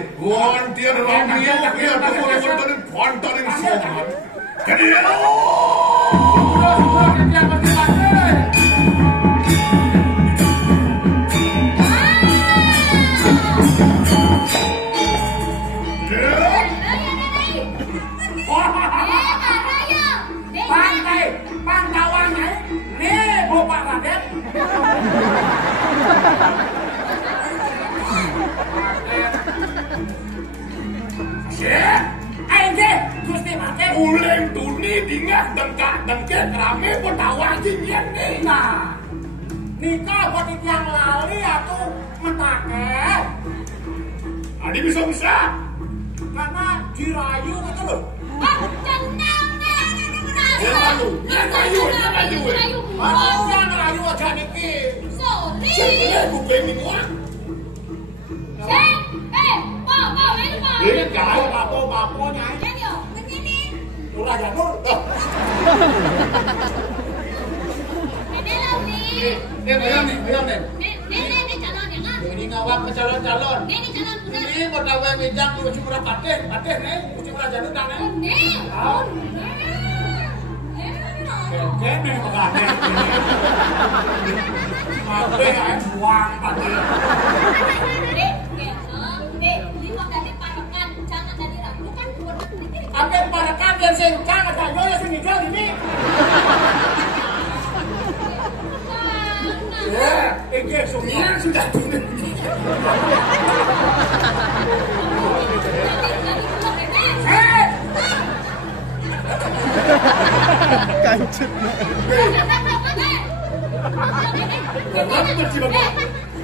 Dion ramio dia boleh pontonin semua. Jadi uleng tuni dingat dengkak rame petawa jinyen nih. Nah, nikah buat yang lali atau mentake. Adi bisa. Karena dirayu gitu loh. Ngerayu. Jangan ngerayu aja niki. Sorry. Saya gue pengen uang. Jangan bapo nyai. Murah janur. Bayang nih. Ini ngawak ke calon-calon. Ini pertawa mijang lu cuma pateh nih, cuma janur dan nih. Kene makane. Mate ae buang pateh. Ate parakan yang sengkang ada yo yang sengkang ini. Ya, Ini sudah tulis. Kancut.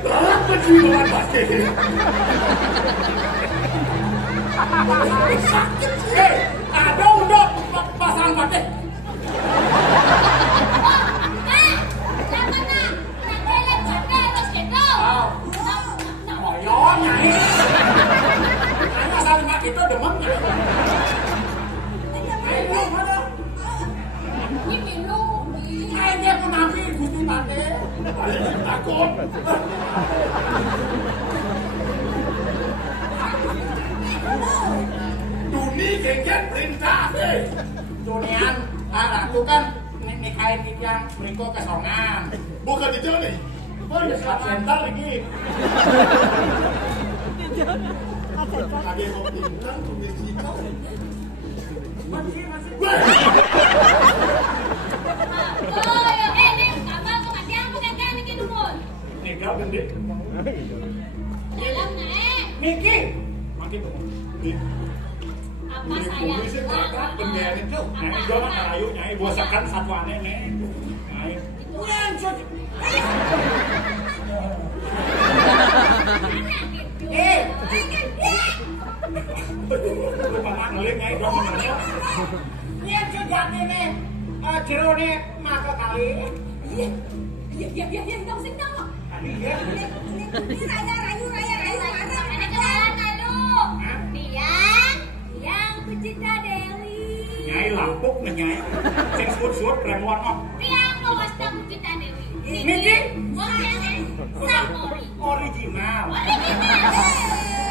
Apa jiwa pakai? Ada udah pasang batik. Oh, nyai. Karena sama itu demam nggak? Ayo, mana? Ayo dia pun nabi gusti batik. Takut. Duni gengen perintah deh. Dunian, ratu kan nikahin yang berikut kesongan. Bukan di Joni. Oh, ya selat senter lagi. Lagi mau tinggal tuh Meksiko. Masih. Tinggal gede. Niki. Makin dong. Apa saya? Bisa kakak pengen itu. Nyai jangan ngerayu, nyai bosakan satu aneh nih. Nyai. Ngancut. Lupa ngeling nyai dong menanya. Ngancut jadi nih. Jero nih maka kali. Iya, dong sing dong. Tadi ya. Ini rayu. Yang pecinta Dewi. Nyai lampuk nih nyai. Sing suut premuan kok. Yang penguasa pecinta Dewi. Niki. Original. Original.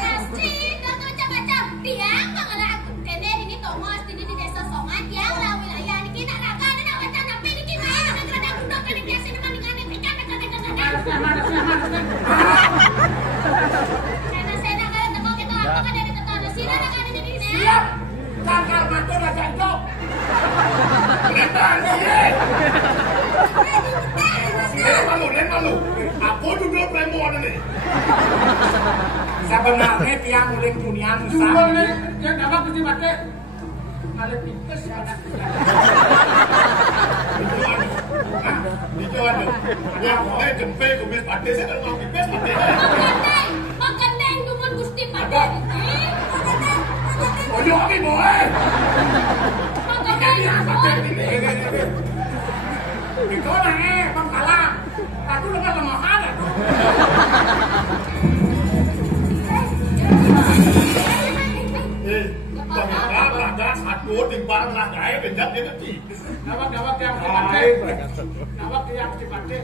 Asli, gak macam-macam. Dia mengenai aku kene ini tongos di desa Songan yang lah wilayah ini kita naga ada macam tapi ini kita ada budak kan biasa dengan ikan. Saya kalau tengok itu apa kan ada tetangga sini ada kan jadi ini. Siap. Tanggal matur aja itu. Malu. Aku juga premuan ini. Sebenarnya tiang uling dunia Cuma Musa. nih, yang apa mesti pakai? Ada pikes ada. Dijual tuh. Dia mulai jempe kumis pade saya kan mau pipes pade. Makan dumun Gusti Paden. Oh yo kami boy. Makan Pade ini. Itu nangis, bang kalah. Aku lepas lemahan ya. Ternyata satu Gua timbang lah gaya bejat dia nanti. Gawat yang dipate. Gawat yang dipate.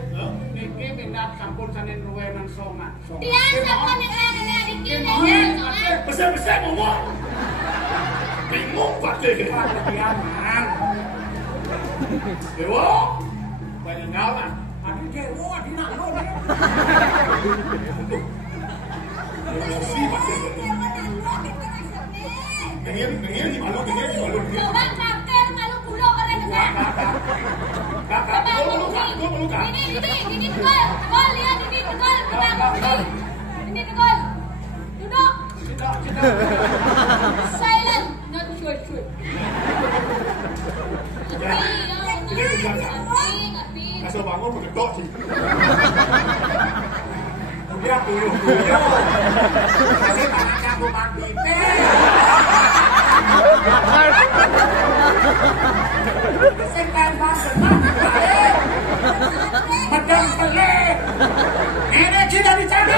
Niki minat sampun sanen ruwenan songan. Dia sampun yang adiknya dan Besar-besar ngomong. Bingung pate ke. Pianan. Dewa. Banyak ngalah. Adi dewo adi nalo. Emosi pate. Dengin di malu. coba kakek malu pulau orang dengar. Kakak, lu kak. Ini tegol, lihat ini tegol, ini tegol. Duduk. Silent, not sure. Ngerti. Kasih bangun berkedok sih. Udah dulu. Kasih tangan aku mandi. Sekan banget. Medang pelik. Ini tidak dicari.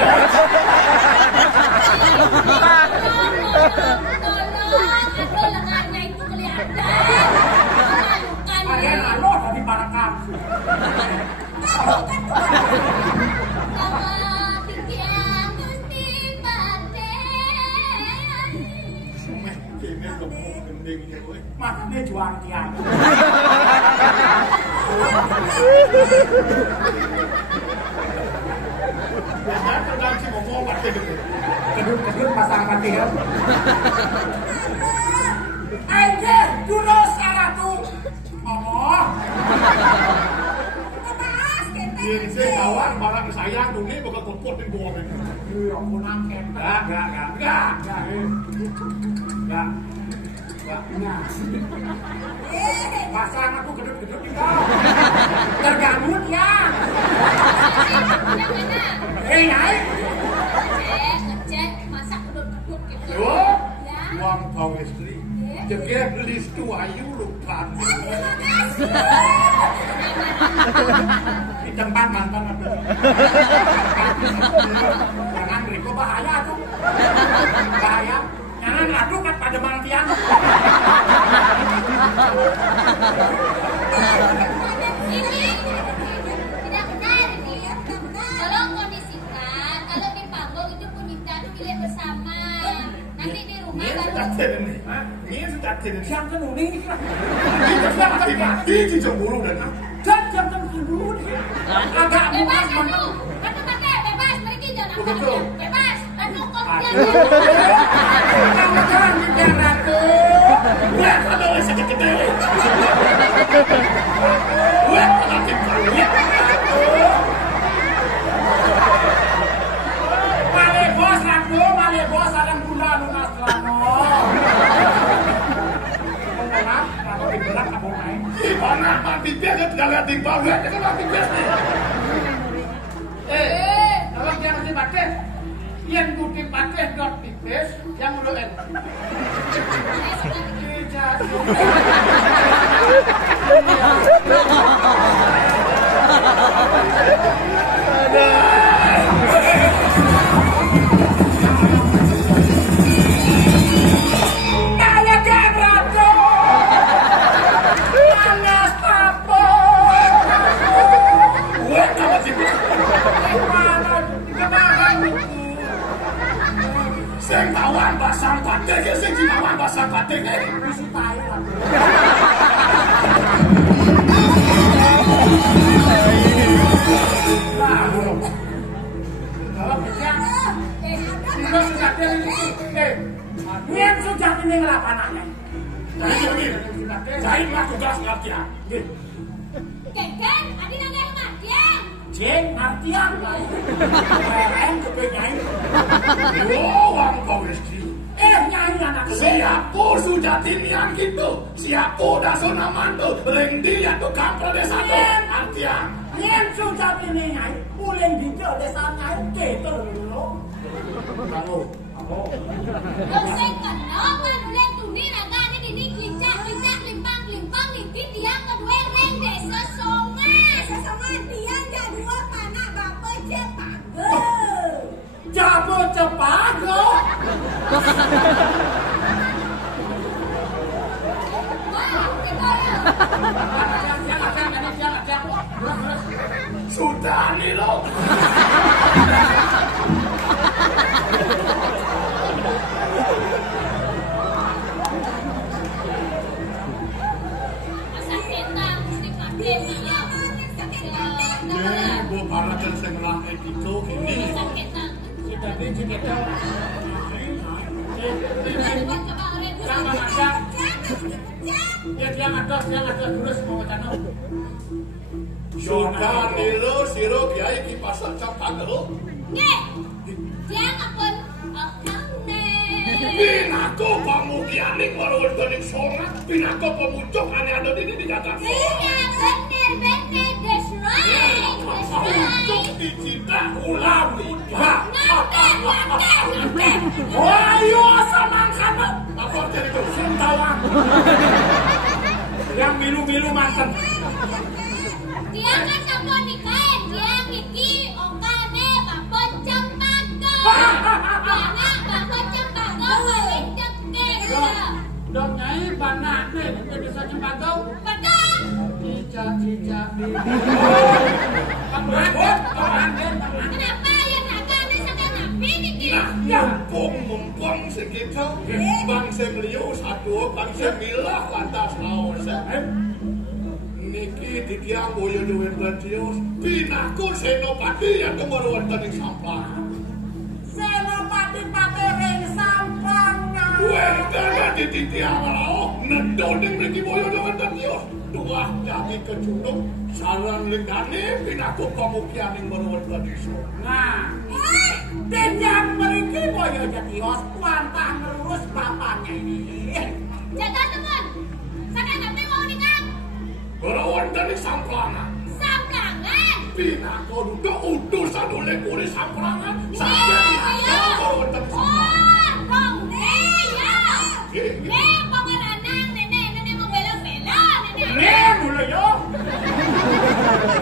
Tolong, aduh lengannya itu kelihatan. Ada lalu dari para kamu. Makanya juang tiang. Jangan tergang si ngomong pate gitu. Kedut pasang mati ya. Ayo, dulu salahku. Ngomong. Ini sih kawan barang sayang dunia bakal kompotin gua ini. Iya, aku nangkep. Enggak. Pasang aku gedut-gedut itu. Terganggu ya. Nyai. Ngecek, masak kedut-kedut gitu. Yo, uang kau istri. Jeket list tu ayu lupa. Di tempat mantan ada. Jangan beriko bahaya tuh. Bahaya. Jangan adu kan pada mangtian. Ini tidak benar ini. Tolong kondisikan kalau di panggung itu punita itu pilih bersama. Nanti di rumah Ini baru. sudah jadi nih. Ini sudah jadi. Siang kan unik. Ini sudah mati cemburu dan Jam dulu. Agak Bebas anu, anu pakai bebas pergi jangan Betul. bebas anu konten. Kamu jangan bicara tuh. Wah, kalau sakit gede. Wah, kalau timbang. Male bos akan gula lunas lano. Berat, kalau diberat aku naik. Di mana mati dia tidak lihat timbang. Lihat kan mati dia. Kalau yang di pakai, yang di pakai dot tipis, yang udah Sing tawan basang batik, sing tawan basang batik. Isi tayo lah. Yang sudah ini ngelapanannya. Saya mah tugas latihan. Keken, adi nang yang matian. Jeng, artian. Keren kepenyain. Oh, orang kau istri. Nyai anak Siapa sudah tinian gitu? Siapa dah sona mantu? Ring dia tuh kampel desa tuh. Artian. yang sudah ini nyai. Mulai bicara desa nyai. Kita dulu. Kamu. Dong sing kenal kan ulen tuni ragane dini lincah limpang limpit tiang kedua reng desa songan tiang jadua panak bapak cepago. Jabo cepago. yang ada terus mau macam Sudah nilo siro kiai kipasan campagel. Nggih. Diang apun akaune. Pinako pamukianing warwontening sorak, pinako pemucuk aneh-aneh ini dicatat. Iya, bener, that's right. Pemucuk dicita ulawi. Ngerti. ayo sama kamu Apa jadi itu? tawang yang milu-milu manten Dia kan sampun nikahin, dia iki ongkane Bapak Cempaka. Anak Bapak Cempaka paling deket. dong nyai banane itu bisa cempagau Betul. cicak Kenapa yang agak sedang nabi niki? Mumpung segitu, bang semliu satu, bang semilah lantas laos. Niki ditiang boyo duwin radios, pinako senopati yang kemaru wontening samplang. senopati ring sampang Wentana ditiang laos, nedoning mriki boyo duwin radios. Dua jadi kecundung, sarang lingane, pinako pamukianing kemaru wontening samplang. nah Denjang meriki boyo jatios pantang lurus bapaknya ini. Jaga teman. Sakit tapi mau nikah. Kemaru wontening samplangan. Samplangan. Pinako duduk utusan oleh kuri samplangan. Sampai kemaru wontening samplangan. Dong, ya. Nih, pengeranang nenek membela-bela nenek. Mulai yo.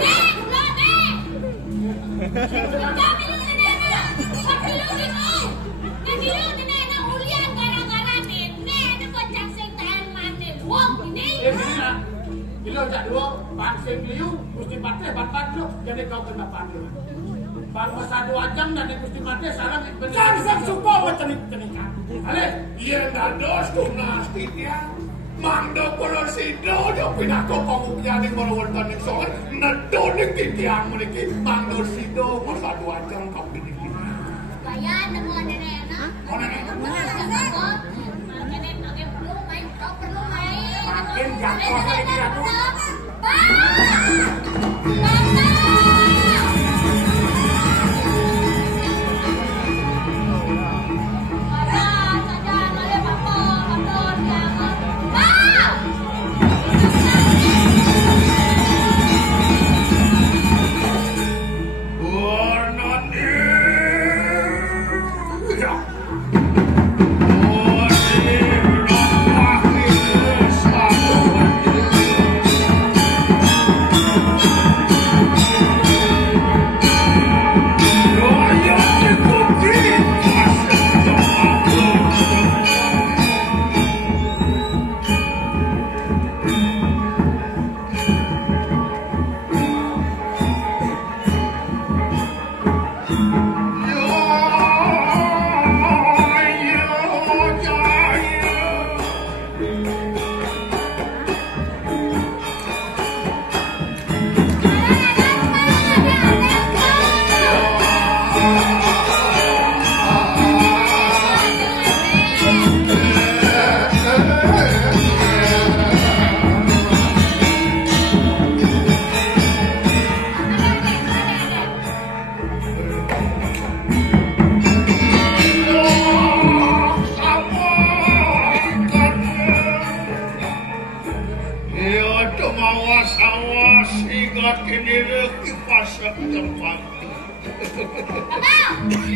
Nih, udah nih. Kami lu nenek. Kami lu nenek na ulian gara-gara nenek ini kocak sing tahan mati wong ini. Bila jak dua pangsing liu mesti mati bat lu jadi kau kena pandu. Bang masa 2 jam dan mesti mati sarang kan suka tenik. Ale, Iya dados tunas titia. Mangdo polosido do pinako pamukianing kemaru wontening soal, nedoning titiang mriki mangdo sido masa 2 jam kaping iki. Bayan nemu nenek na. Nenek perlu main, kau perlu main. makin jatuh lagi aku.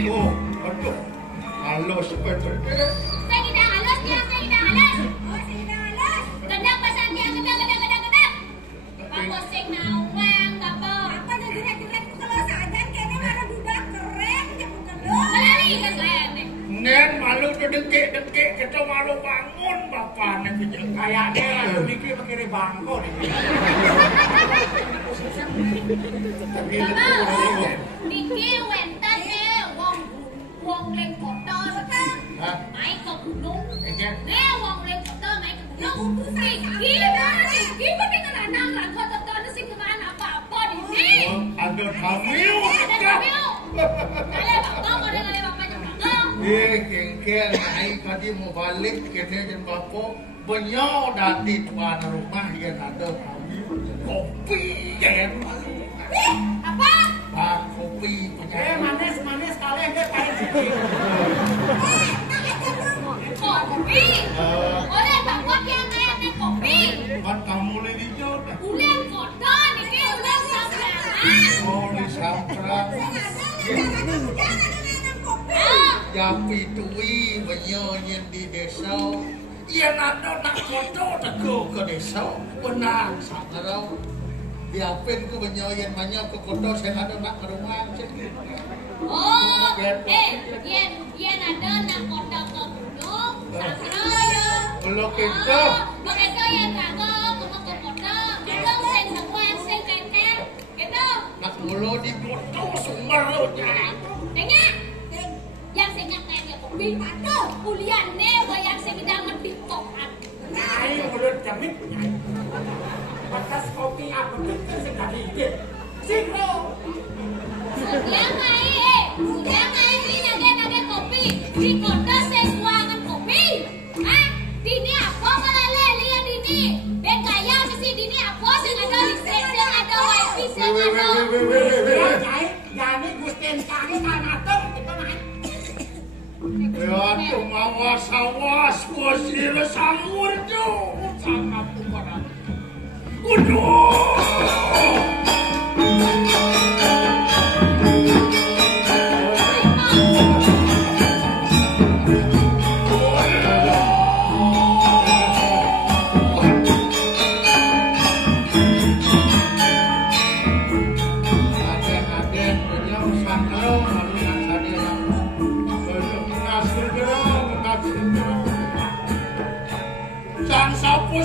Oh, aduh. Halus betul. Saya tidak halus, dia saya tidak halus. Oh, saya tidak halus. Gedang pasang dia, gedang. Bapak sing nawang, bapak. Apa dah juret-juret kalau saja kene mana budak keren jepuk kedua. Melali kan keren nih. Nen malu tuh dekik kita malu bangun bapak nen Kayaknya aku mikir pakai bangko nih. Bapak, niki wentan wong leng kotor. Mai ke gunung. Wong leng kotor mai ke gunung. Niki penting lanang lah kotor sing kemana apa-apa di sini. Ada hamil. Ada hamil. Kale bapak ada bapaknya bapak. Kengkel naik tadi mau balik kita jen bapak Benyo dadi tuan rumah yang ada kopi ya. Apa? Bang kopi. Manis kali dia kayak gitu. Kopi. Oleh tak buat yang kayak kopi. Kan kamu lagi jauh. Ulen kotor, ini ulen samperan. Oh di samprat. Japi tui benyo yang di desa. Yang ada nak foto teguh ke desa. Benar sakarau. Diapin ku benyo yang banyak ke kota saya ada nak ke rumah. Oh, yen ada nak kota ke gunung, sakarau. Belum kita. Begitu yang rago, kamu ke kota. Itu sing sepuan, sing cengkel. Gitu. Nak mulu di foto sumber lo jangan. Tengah. Yang sing nyaknya dia kopi. Aduh, kuliahnya yang sing jangan ditokan. Nyai mulut jamit nyai. Batas kopi apa tuh sing tadi ide. Sikro. Sudah ngai ini nage kopi. Di kota sing kuangan kopi. Hah? Dini apa malah lihat dini. Kaya mesti dini apa sing ada listrik, sing ada wifi, sing ada. Nyai, jadi Gusten kali kan atur kita naik. Ya tuh awas posir sangur tuh sangat tumparan.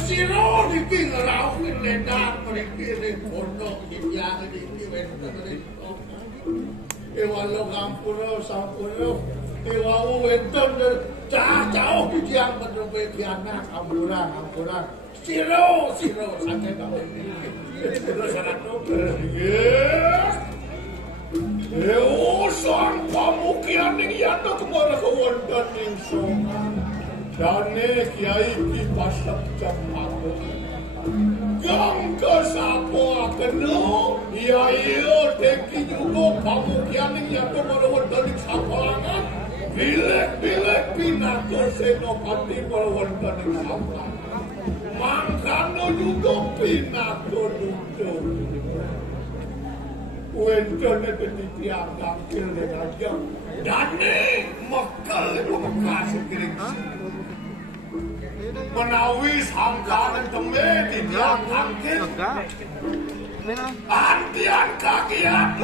Siro niki ngerau lendak mriki ning pondok Hinjang niki wonten mriki. Ewalo kampura sampura ewau wonten jauh Hinjang menuwe kiana kampuran. Siro sange kawin niki. Siro sarato. Sang pamukian ning yana kemana wonten ning songan. Dane kiai ki pasap jampaku gang ke sapo akeno ya iyo deki juga pamukian yang kemalawan dari sapalangan bilek pinako senopati melawan dari sapalangan mangkano juga pinako duduk wentone penitian gangkil dengan jam dane mekal bekas kering menawi sangkaran temen di tiang tangkil. Antian kakian,